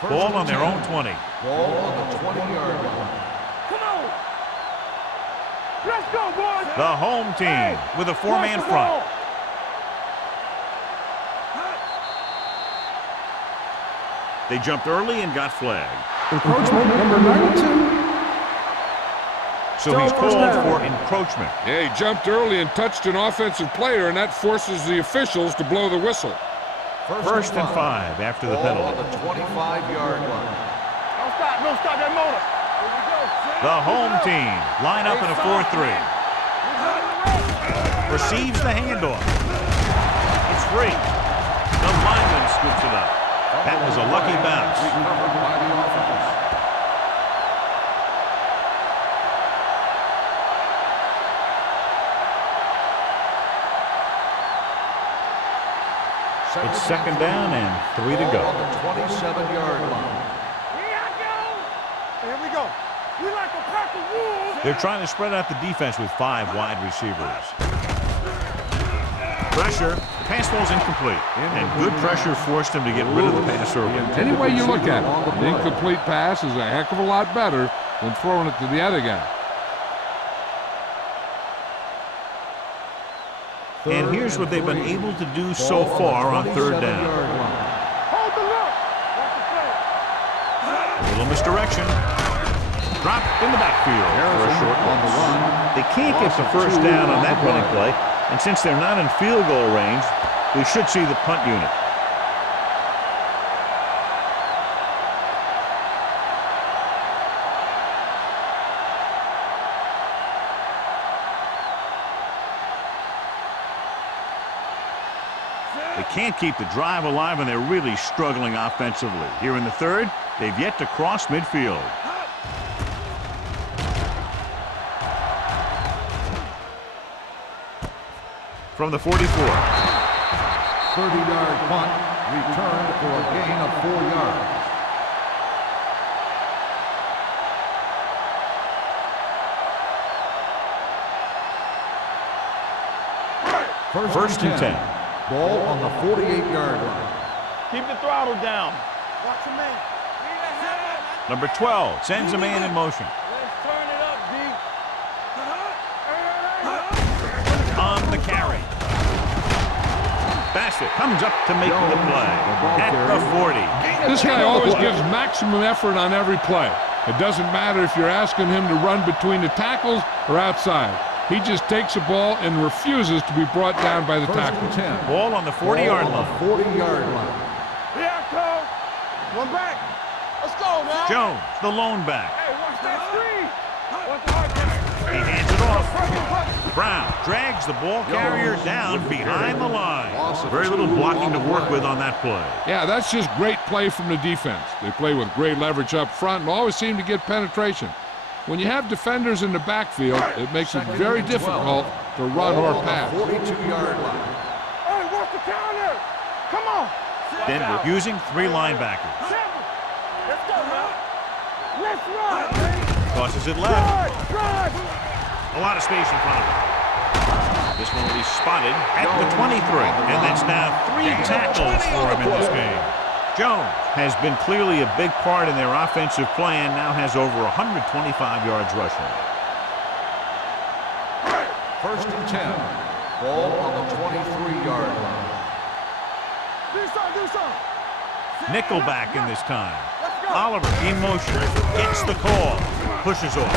Ball on their own 20. Ball on the 20-yard line. Come on. Let's go, boys. The home team with a four-man front. They jumped early and got flagged. Encroachment number 92. So he's called for encroachment. Yeah, he jumped early and touched an offensive player, and that forces the officials to blow the whistle. First and 5 after the penalty. Ball on the 25-yard line. Don't stop that motor. Here we go. The home team line up in a 4-3. Receives the handoff. It's free. The lineman scoops it up. That was a lucky bounce. Recovered by the offense. It's second down and 3 to go. On the 27-yard line. Here we go. We like a pack of wolves. They're trying to spread out the defense with 5 wide receivers. Pressure. Pass ball's incomplete. And good pressure forced him to get rid of the pass early. Any way you look at it, an incomplete pass is a heck of a lot better than throwing it to the other guy. And here's what they've been able to do so far on third down. Hold the look. Watch the play. A little misdirection. Dropped in the backfield for a short on the run. They can't get the first down on that running play. And since they're not in field goal range, we should see the punt unit. They can't keep the drive alive, and they're really struggling offensively. Here in the third, they've yet to cross midfield. From the 44. 30-yard punt, returned for a gain of 4 yards. First and 10. Ball on the 48-yard line. Keep the throttle down. Watch the man. Number 12 sends a man in motion. Let's turn it up, D. On the carry. Bassett comes up to make the play at the 40. This guy always gives maximum effort on every play. It doesn't matter if you're asking him to run between the tackles or outside. He just takes the ball and refuses to be brought down by the tackle. Ball on the 40-yard line. 40-yard line. Yeah, Cole. One back. Let's go now. Jones, the lone back. Hey, watch that screen. Watch the hard catch. He hands it off. Brown drags the ball carrier down behind the line. Very little blocking to work with on that play. Yeah, that's just great play from the defense. They play with great leverage up front and always seem to get penetration. When you have defenders in the backfield, it makes it very difficult to run or pass. 42-yard line. Hey, watch the counter. Come on. Denver using 3 linebackers. Let's go, man. Let's run. Tosses it left. Drive. A lot of space in front of him. This one will be spotted at the 23. And that's now 3 tackles for him in this game. Jones has been clearly a big part in their offensive plan, now has over 125 yards rushing. First and 10. Ball on the 23-yard line. Do something. Nickelback in this time. Oliver in motion. Gets the call. Pushes off.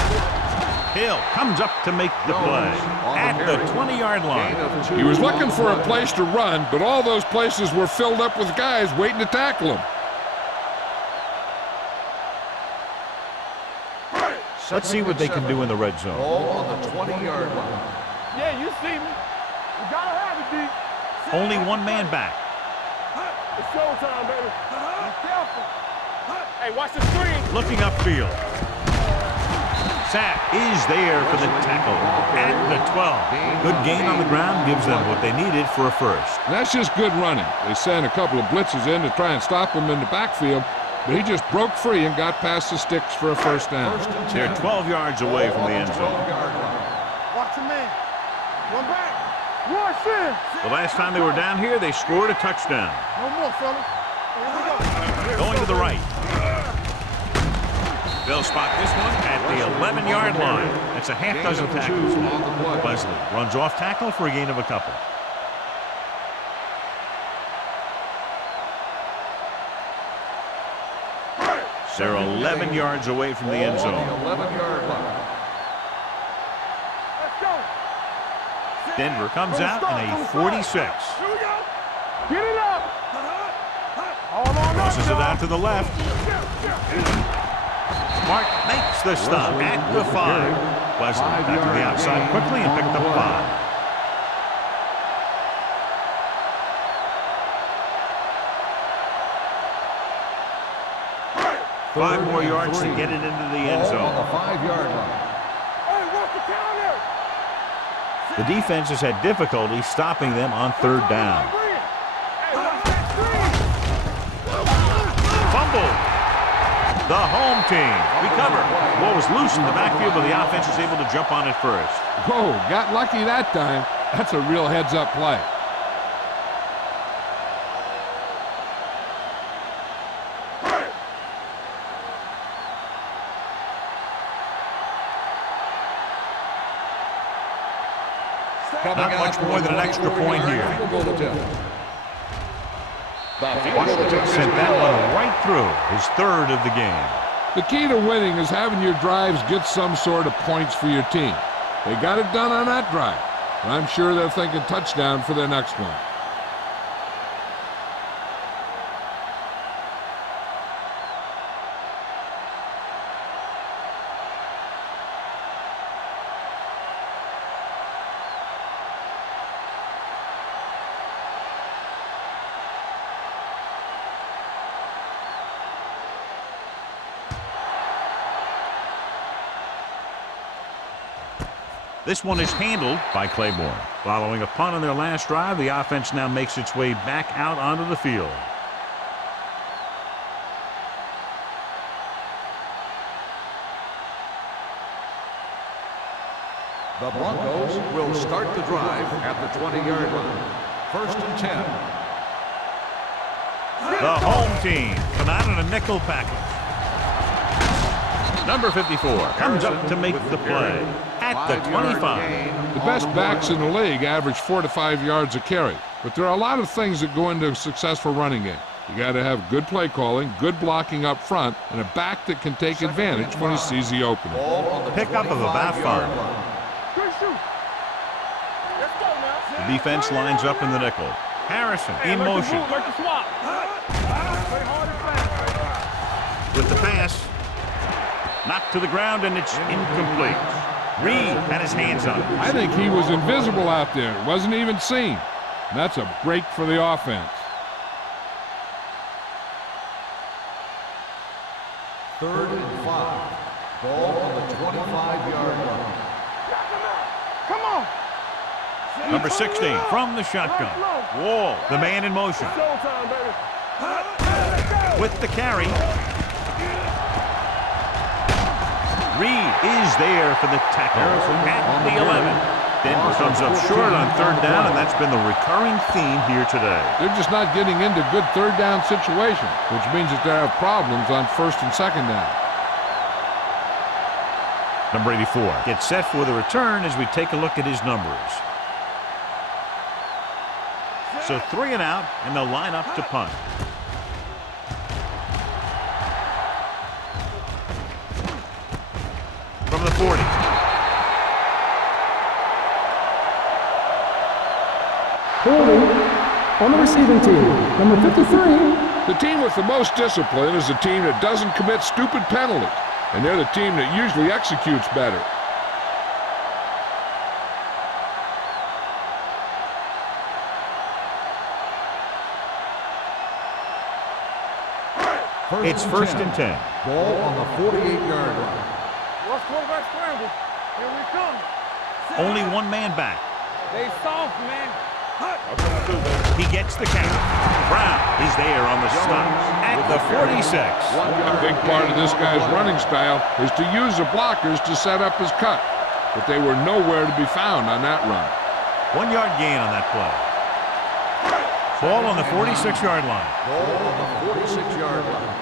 Hill comes up to make the play at the 20-yard line. He was looking for a place to run, but all those places were filled up with guys waiting to tackle him. Let's see what they can do in the red zone. Ball on the 20-yard line. Yeah, you see me. You gotta have it, D. Only 1 man back. It's showtime, baby. Be careful. Hey, watch the screen. Looking upfield. Sack is there for the tackle at the 12. Good gain on the ground gives them what they needed for a first. And that's just good running. They sent a couple of blitzes in to try and stop him in the backfield, but he just broke free and got past the sticks for a first down. They're 12 yards away from the end zone. Watch the man. One back. Rush in. The last time they were down here, they scored a touchdown. No more, fella. Here we go. Going to the right. They'll spot this one at the 11-yard line. That's a half dozen tackles. Wesley runs off tackle for a gain of a couple. They're 11 yards away from the end zone. 11-yard line. Let's go. Denver comes out in a 46. Here we go. Get it up. All on Crosses it out to the left. Mark makes the stop at the 5. Wesley back to the outside quickly and picked up 5. Five more yards to get it into the end Ball zone. on the 5-yard line. Hey, watch the counter. The defense has had difficulty stopping them on third down. Hey, watch that The home team recover. Ball was loose in the backfield, but the offense was able to jump on it first. Whoa, got lucky that time. That's a real heads-up play. Not much more than an extra point here. Sent that one right through. His third of the game. The key to winning is having your drives get some sort of points for your team. They got it done on that drive, and I'm sure they're thinking touchdown for their next one. This one is handled by Claiborne. Following a punt on their last drive, the offense now makes its way back out onto the field. The Broncos will start the drive at the 20-yard line. 1st and 10. The home team come out in a nickel package. Number 54 comes up to make the play at the 25. The best backs in the league average 4 to 5 yards a carry, but there are a lot of things that go into a successful running game. You got to have good play calling, good blocking up front, and a back that can take advantage when he sees the opening. Pickup of about 5. The defense lines up in the nickel. Harrison in motion. With the pass. Knocked to the ground, and it's incomplete. Reed had his hands on it. I think he was invisible out there. Wasn't even seen. And that's a break for the offense. 3rd and 5. Ball on the 25-yard line. Come on. Number 16 from the shotgun. Wall, the man in motion. Showtime, baby. With the carry. Reed is there for the tackle at the 11. Denver comes up short on 3rd down, and that's been the recurring theme here today. They're just not getting into good 3rd down situations, which means that they have problems on 1st and 2nd down. Number 84 gets set for the return as we take a look at his numbers. So 3 and out, and they'll line up to punt. From the 40. Holding on the receiving team, number 53. The team with the most discipline is the team that doesn't commit stupid penalties, and they're the team that usually executes better. It's 1st and 10. Ball on the 48-yard line. Rush quarterback scramble. Here we come. Only one man back. They soft, man. He gets the count. Brown is there on the stop at the 46. A big part of this guy's running style is to use the blockers to set up his cut, but they were nowhere to be found on that run. 1 yard gain on that play. Ball on the 46-yard line. Ball on the 46-yard line.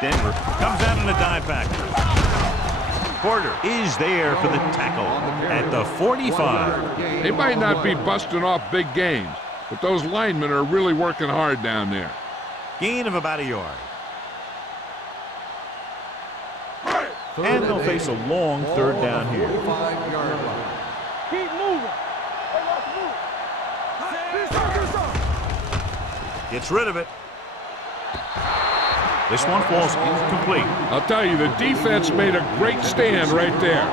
Denver comes out in a dive back. Porter is there for the tackle at the 45. They might not be busting off big gains, but those linemen are really working hard down there. Gain of about a yard. And they'll face a long 3rd down here. 45-yard line. Keep moving. Gets rid of it. This one falls incomplete. I'll tell you, the defense made a great stand right there.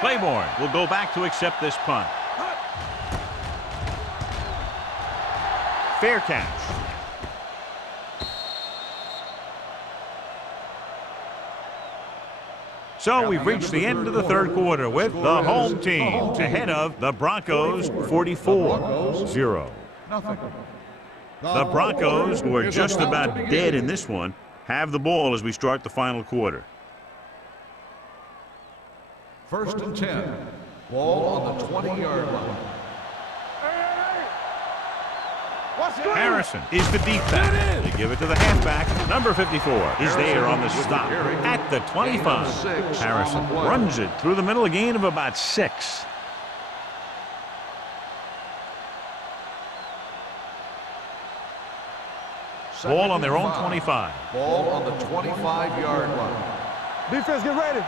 Claiborne will go back to accept this punt. Fair catch. So we've reached the end of the third quarter with the home team ahead of the Broncos 44-0. The Broncos, who are just about dead in this one, have the ball as we start the final quarter. 1st and 10. Ball on the 20-yard line. Harrison is the deep back. They give it to the halfback. Number 54 is there on the stop at the 25. Harrison runs it through the middle, a gain of about 6. Ball on their own 25. Ball on the 25-yard line. Defense, get ready.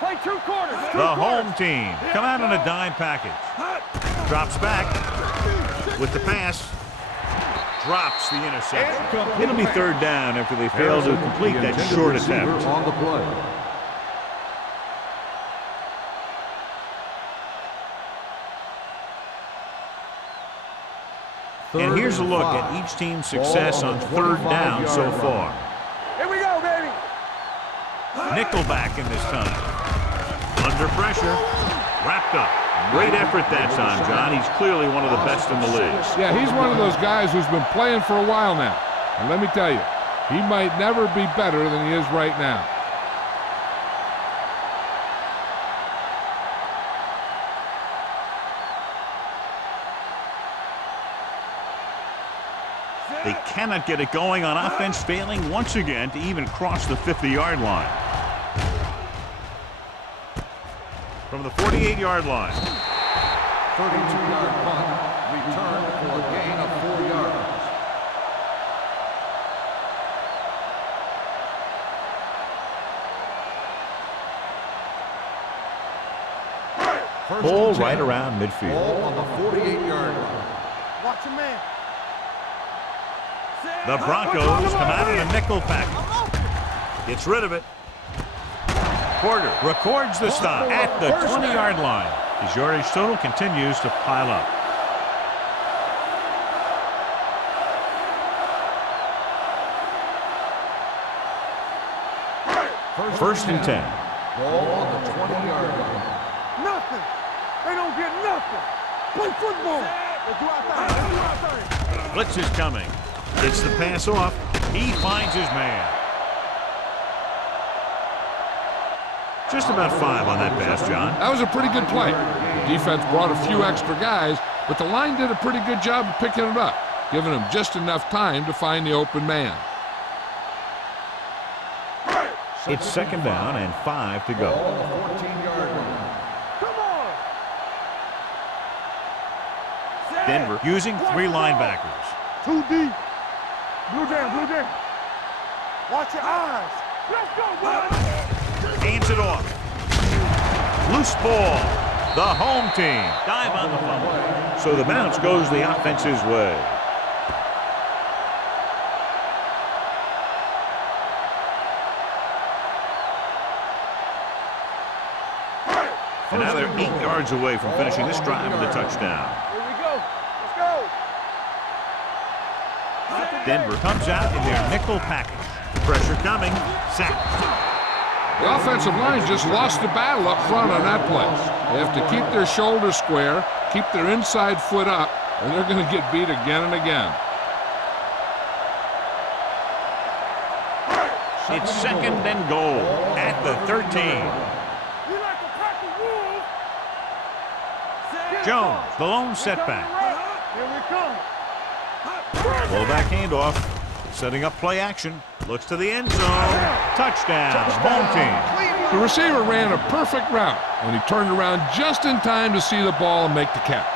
Play 2 quarters. The home team come out on a dime package. Drops back with the pass. Drops the interception. It'll be 3rd down after they fail to complete that short attempt. On the play. And here's a look at each team's success on 3rd down so far. Here we go, baby. Nickelback in this time. Under pressure. Wrapped up. Great effort that time, John. He's clearly one of the best in the league. Yeah, he's one of those guys who's been playing for a while now. And let me tell you, he might never be better than he is right now. They cannot get it going on offense, failing once again to even cross the 50-yard line. From the 48-yard line. 32-yard punt. Return for a gain of 4 yards. Ball right around midfield. Ball on the 48-yard line. Watch your man. The Broncos come out in a nickel package. Gets rid of it. Porter records the stop at the 20-yard line. His yardage total continues to pile up. First and 10. Ball on the 20-yard line. Nothing. They don't get nothing. Play football. Let's do our thing. Let's do our thing. Blitz is coming. Gets the pass off. He finds his man. Just about 5 on that pass, John. That was a pretty good play. The defense brought a few extra guys, but the line did a pretty good job of picking it up, giving them just enough time to find the open man. It's 2nd down and 5 to go. Ball on the 14-yard line. Come on. Denver using 3 linebackers. 2 deep. Blue jam, blue jam. Watch your eyes. Let's go, boys. Hands it off. Loose ball. The home team dive on the fumble. So the bounce goes the offense's way. And now they're 8 yards away from finishing this drive with a touchdown. Here we go. Let's go. Denver comes out in their nickel package. Pressure coming. Sack. The offensive line just lost the battle up front on that play. They have to keep their shoulders square, keep their inside foot up, and they're going to get beat again and again. It's 2nd and goal at the 13. We like to pack the wolves. Jones, the lone setback. Here we come. Fullback handoff. Setting up play action. Looks to the end zone. Touchdown. Home team. The receiver ran a perfect route, and he turned around just in time to see the ball and make the catch.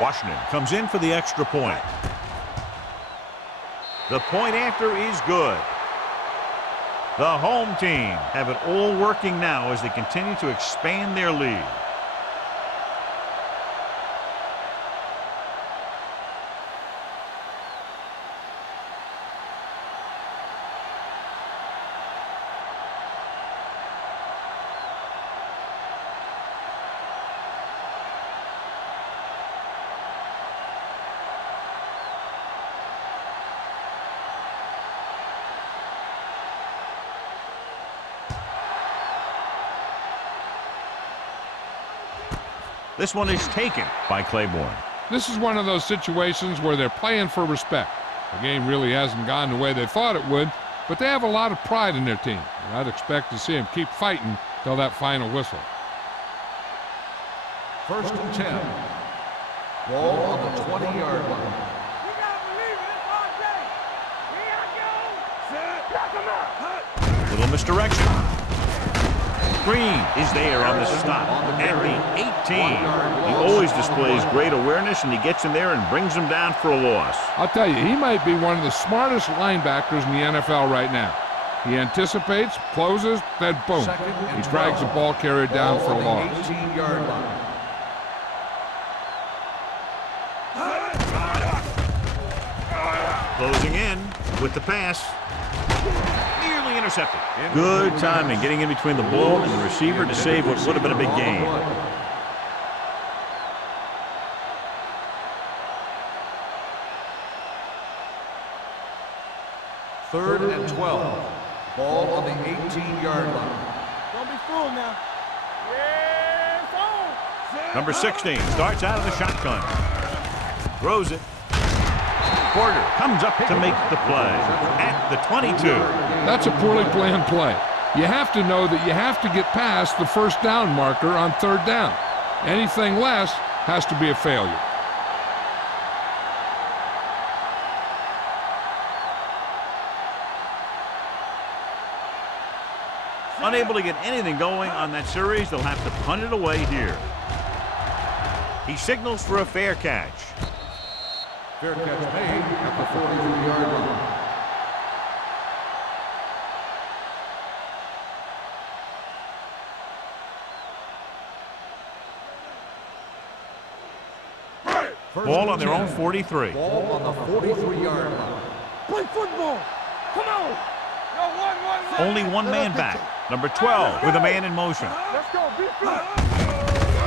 Washington comes in for the extra point. The point after is good. The home team have it all working now as they continue to expand their lead. This one is taken by Claiborne. This is one of those situations where they're playing for respect. The game really hasn't gone the way they thought it would, but they have a lot of pride in their team, and I'd expect to see them keep fighting till that final whistle. 1st and 10. Ball on the 20-yard line. We gotta believe it. It's our day. Here I go. Set. Knock him out. Little misdirection. Green is there on the stop at the 18. He always displays great awareness, and he gets in there and brings him down for a loss. I'll tell you, he might be one of the smartest linebackers in the NFL right now. He anticipates, closes, then boom, he drags the ball carrier down for a loss. 18-yard line. Closing in with the pass. Nearly intercepted. Good timing, getting in between the ball and the receiver to save what would have been a big gain. 3rd and 12. Ball on the 18-yard line. Don't be fooled now. Yeah, it's on. Number 16 starts out of the shotgun. Throws it. Porter comes up to make the play at the 22. That's a poorly planned play. You have to know that you have to get past the first down marker on 3rd down. Anything less has to be a failure. Unable to get anything going on that series, they'll have to punt it away here. He signals for a fair catch. Fair catch made at the 43-yard line. Ball on their own 43. Ball on the 43-yard line. Play football. Come on. Yo, one. Only one man back. Number 12 with a man in motion. Let's go. Be free.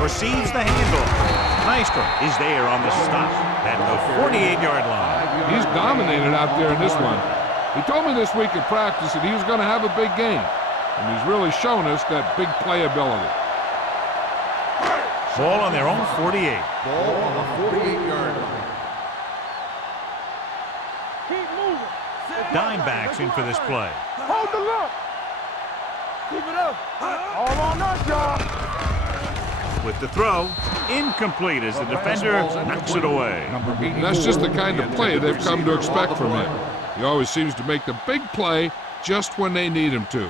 Receives the handoff. Nystrom is there on the stop at the 48-yard line. He's dominated out there in this one. He told me this week in practice that he was going to have a big game, and he's really shown us that big playability. Ball on their own 48. Ball on the 48-yard line. Keep moving. Dimebacks in for this play. Hold the look. Keep it up. All on us, y'all. With the throw, incomplete as the defender knocks it away. That's just the kind of play they've come to expect from him. He always seems to make the big play just when they need him to.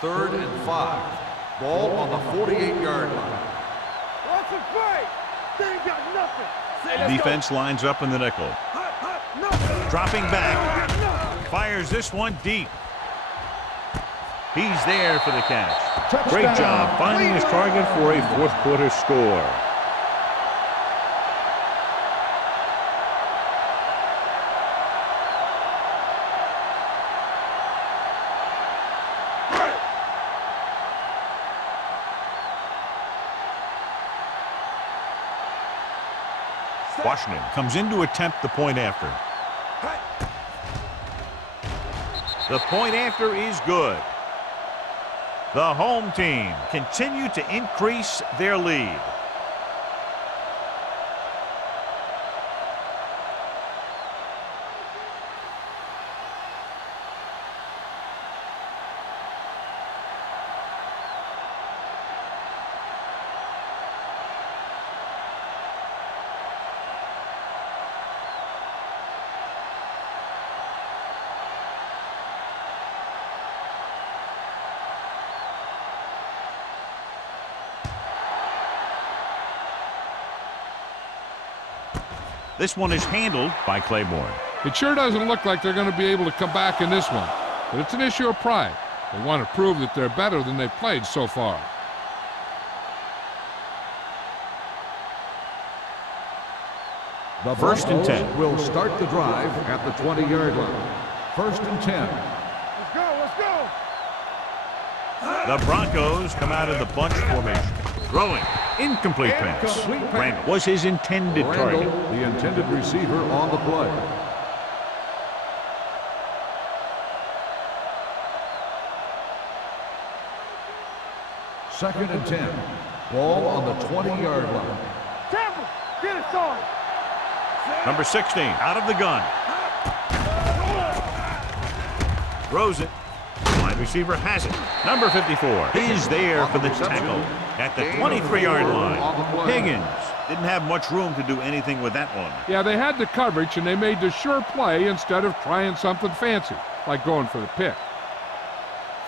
3rd and 5. Ball on the 48-yard line. Watch it play. They ain't got nothing. Defense lines up in the nickel. Dropping back. Fires this one deep. He's there for the catch. Great job finding his target for a fourth-quarter score. Washington comes in to attempt the point after. The point after is good. The home team continue to increase their lead. This one is handled by Claiborne. It sure doesn't look like they're going to be able to come back in this one, but it's an issue of pride. They want to prove that they're better than they've played so far. The 1st and 10. will start the drive at the 20-yard line. 1st and 10. Let's go. Let's go. The Broncos come out of the bunch formation. Throwing. Incomplete pass. Randall was his intended target. Randall, the intended receiver on the play. Second and 10. Ball on the 20-yard line. Tampa, get it started. Number 16 out of the gun. Throws it. Wide receiver has it. Number 54 is there for the tackle at the 23-yard line. Higgins didn't have much room to do anything with that one. Yeah, they had the coverage, and they made the sure play instead of trying something fancy, like going for the pick.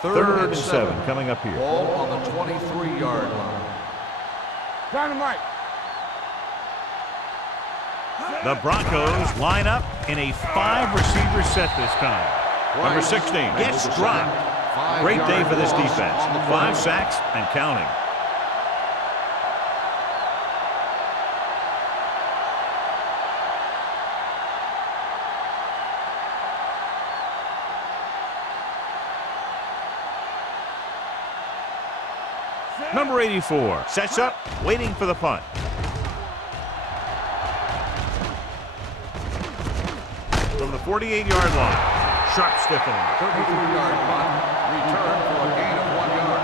Third and 7 coming up here. Ball on the 23-yard line. Dynamite. The Broncos line up in a 5-receiver set this time. Number 16 gets dropped. Great day for this defense. 5 sacks and counting. Number 84 sets up, waiting for the punt. From the 48-yard line. Sharp stiff on it. 33-yard punt. Return for a gain of 1 yard.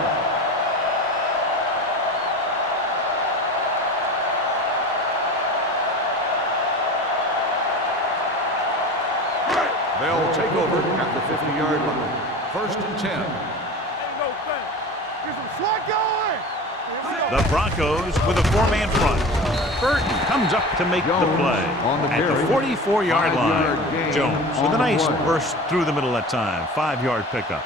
They'll take over at the 50-yard line. First and 10. Ain't no thing. Get some slack going. The Broncos with a 4-man front. Burton comes up to make the play. At the 44-yard line, Jones with a nice burst through the middle that time. 5-yard pickup.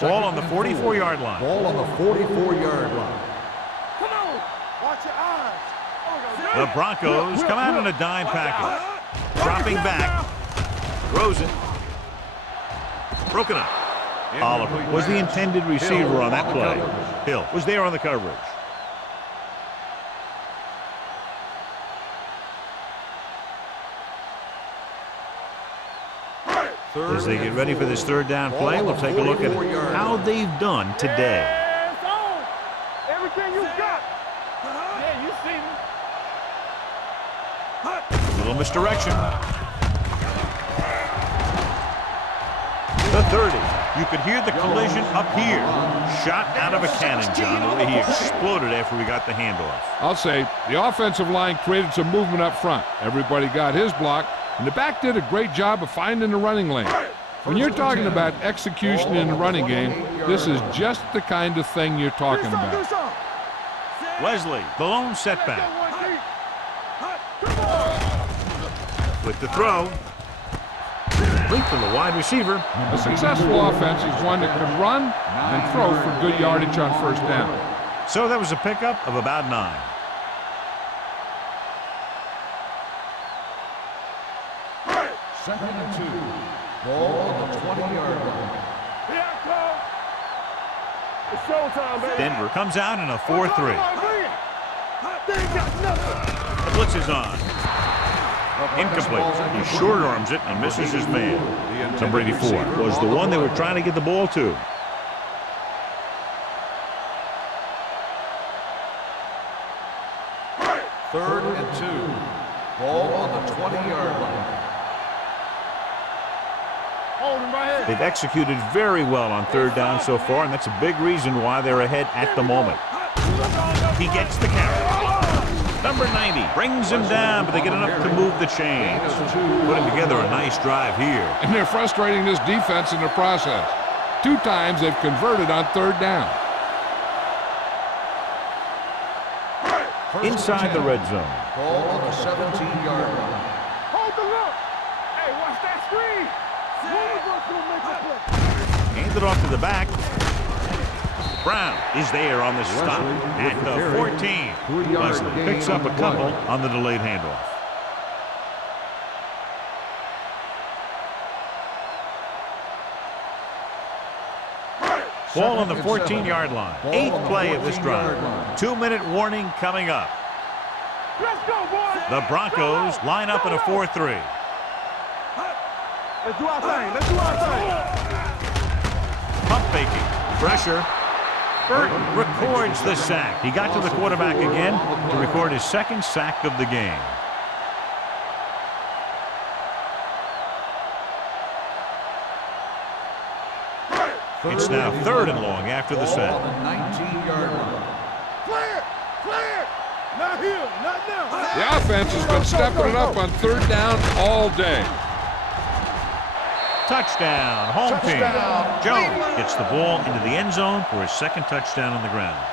Ball on the 44-yard line. Ball on the 44-yard line. Come on. Watch your eyes. The Broncos come out in a dime package. Dropping back. Throws it. Broken up. Oliver was the intended receiver on that play. Hill was there on the coverage. As they get ready for this third down play, we'll take a look at how they've done today. Yeah, it's on. Everything you got. Yeah, you see me. A little misdirection. The 30. You could hear the collision up here. Shot out of a cannon, John, the way he exploded after we got the handoff. I'll say the offensive line created some movement up front. Everybody got his block, and the back did a great job of finding the running lane. When you're talking about execution in the running game, this is just the kind of thing you're talking about. Wesley, the lone setback. With the throw. Complete from the wide receiver. A successful offense is one that can run and throw for good yardage on first down. So that was a pickup of about 9. Second and 2. Ball on the 20-yard line. Here I come. It's showtime, baby. Denver comes out in a 4-3. They ain't got nothing. The blitz is on. Incomplete. He short arms it and misses his man. Number 84 was the one they were trying to get the ball to. Third and 2. Ball on the 20-yard line. Hold him right here. They've executed very well on third down so far, and that's a big reason why they're ahead at the moment. He gets the carry. Number 90 brings him down, but they get enough to move the chains. Putting together a nice drive here. And they're frustrating this defense in the process. 2 times they've converted on third down. Inside the red zone. Ball on the 17-yard line. Hold the look. Hey, watch that screen. Handed off to the back. Brown is there on the stop at the 14. Wesley picks up a couple on the delayed handoff. Ball on the 14-yard line. 8th play of this drive. 2-minute warning coming up. Let's go, boys. The Broncos line up in a 4-3. Let's do our thing. Let's do our thing. Pump faking. Pressure. Burton records the sack. He got to the quarterback again to record his 2nd sack of the game. It's now 3rd and long after the Ball set. on the 19-yard line. Clear! Clear! Not here! Not now! The offense has been stepping it up on 3rd down all day. Touchdown, home Touchdown. team. Jones gets the ball into the end zone for his 2nd touchdown on the ground.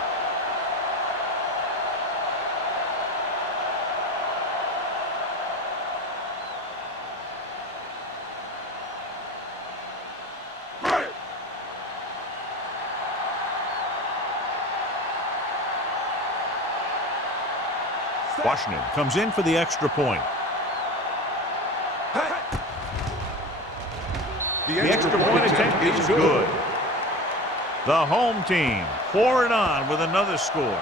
Washington comes in for the extra point. The extra point attempt is good. The home team pouring on with another score.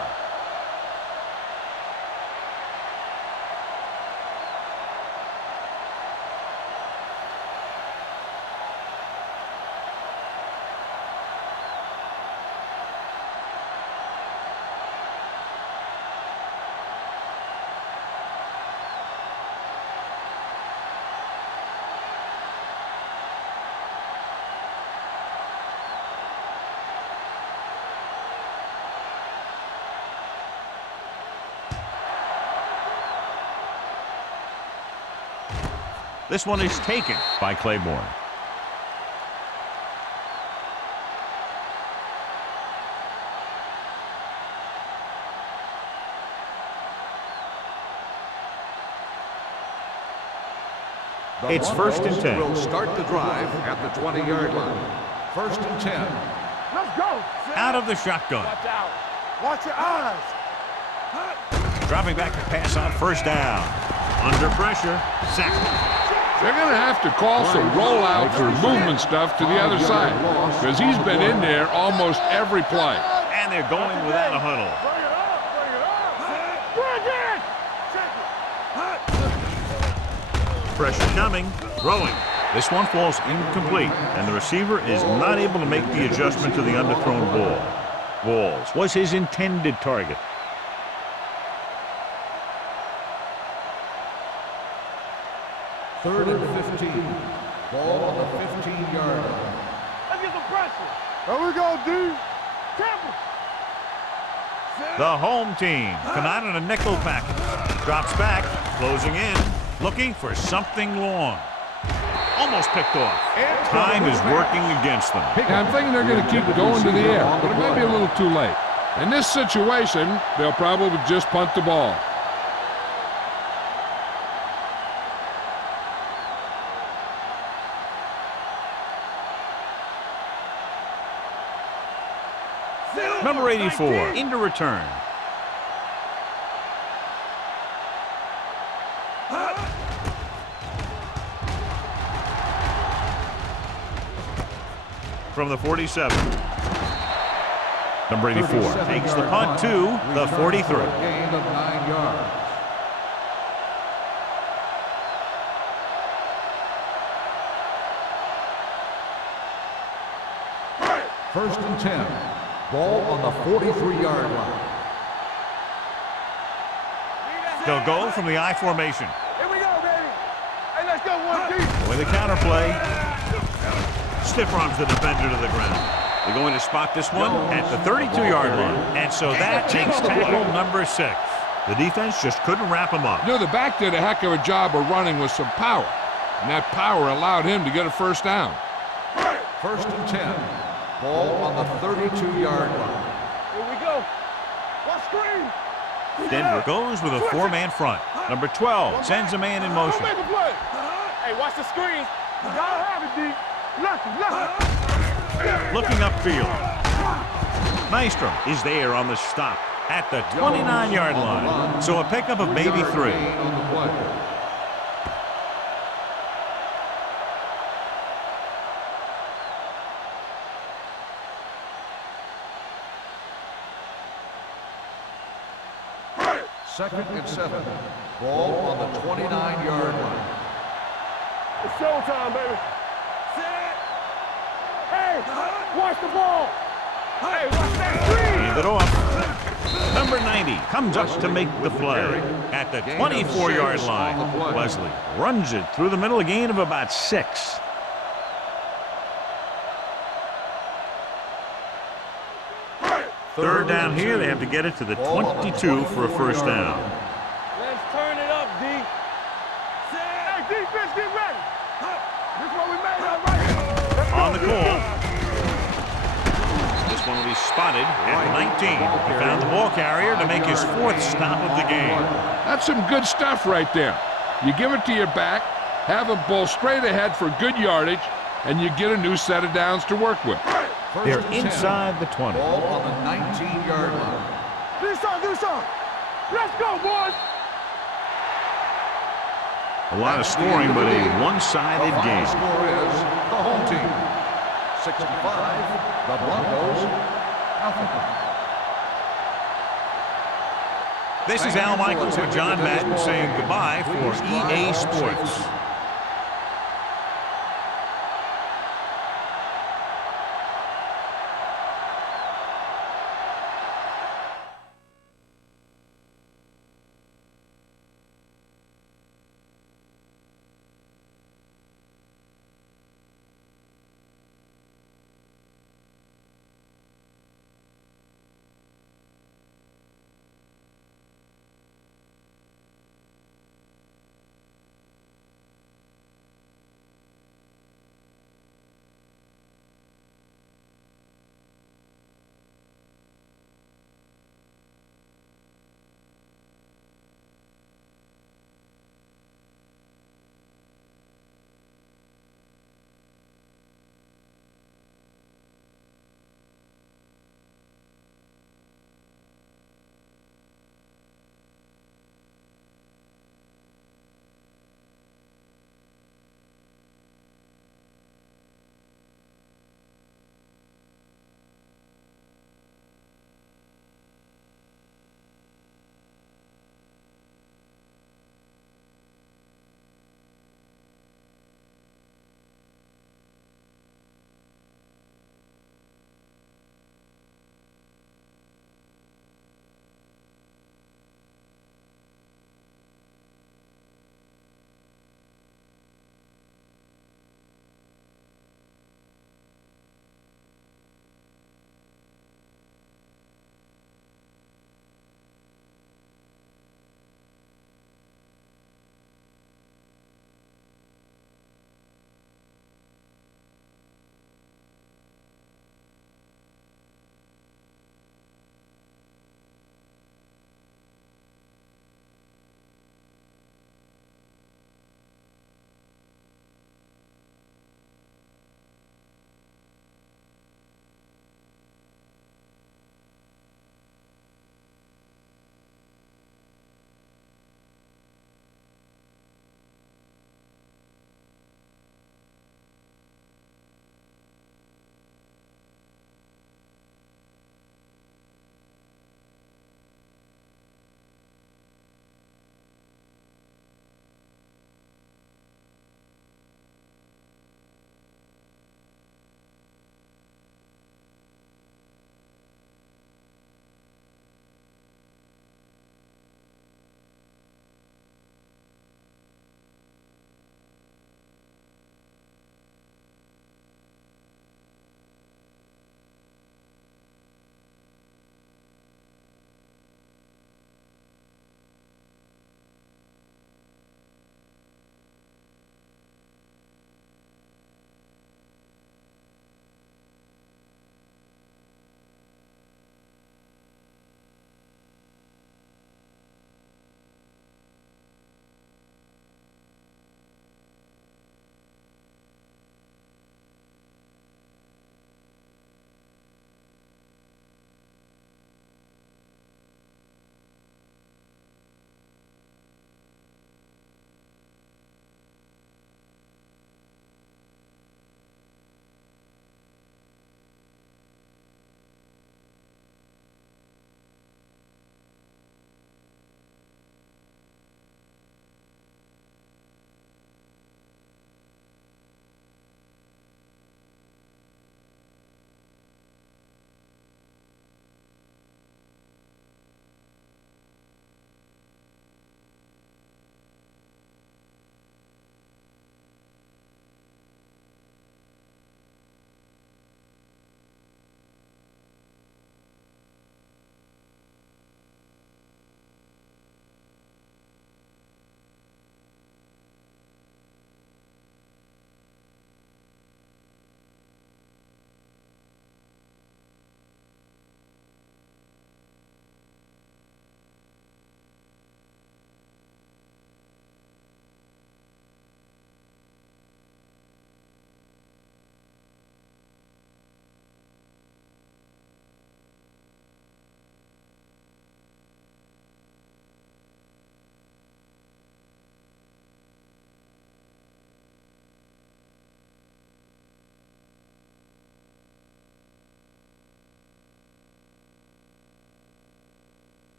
This one is taken by Claiborne. It's 1st and 10. Will start the drive at the 20-yard line. 1st and 10. Let's go! Out of the shotgun. Watch out! Watch your eyes! Dropping back to pass on 1st down. Under pressure. Sacked. They're going to have to call some rollouts or movement stuff to the other side because he's been in there almost every play. And they're going without a huddle. Bring it up! Bring it up! Bring it! Check it! Pressure coming. Throwing. This one falls incomplete, and the receiver is not able to make the adjustment to the underthrown ball. Walls was his intended target. Third and 15. Ball on the 15-yard line. Let's get some pressure! There we go, D! Temple! The home team come out in a nickel package. Drops back, closing in, looking for something long. Almost picked off. Time is working against them. Yeah, I'm thinking they're going to keep going to the air, but it may be a little too late. In this situation, they'll probably just punt the ball. Number 84 into return. From the 47. Number 84 takes the punt to the 43. Gain of 9 yards. First and 10. Ball on the 43-yard line. They'll go from the I formation. Here we go, baby! Hey, let's go, 1D! With a counterplay. Stiff arms the defender to the ground. They're going to spot this one at the 32-yard line. And so that takes tackle number 6. The defense just couldn't wrap him up. You know, the back did a heck of a job of running with some power, and that power allowed him to get a 1st down. First and 10. Ball on the 32-yard line. Here we go! Watch screen! Denver goes with a 4-man front. Number 12 sends a man in motion. Make a play! Hey, watch the screen! Y'all have it, D! Left! Looking upfield. Nystrom is there on the stop at the 29-yard line. So a pickup of maybe 3. On the play. Second and 7. Ball on the 29-yard line. It's showtime, baby! Hey! Watch the ball! Hey, watch that screen! Hand it off. Number 90 comes up to make the play at the 24-yard line. Wesley runs it through the middle, a gain of about 6. Third down here, they have to get it to the 22 for a first down. Let's turn it up, D. Hey, defense, get ready. This is what we made up right here. On the call. This one will be spotted at the 19. He found the ball carrier to make his 4th stop of the game. That's some good stuff right there. You give it to your back, have him bowl straight ahead for good yardage, and you get a new set of downs to work with. They're inside the 20. Ball on the 19-yard line. Do something. Let's go, boys. A lot of scoring, but a one-sided The final game. score is the home team 65, the Broncos, nothing. This is Al Michaels and John Madden saying goodbye for EA Sports.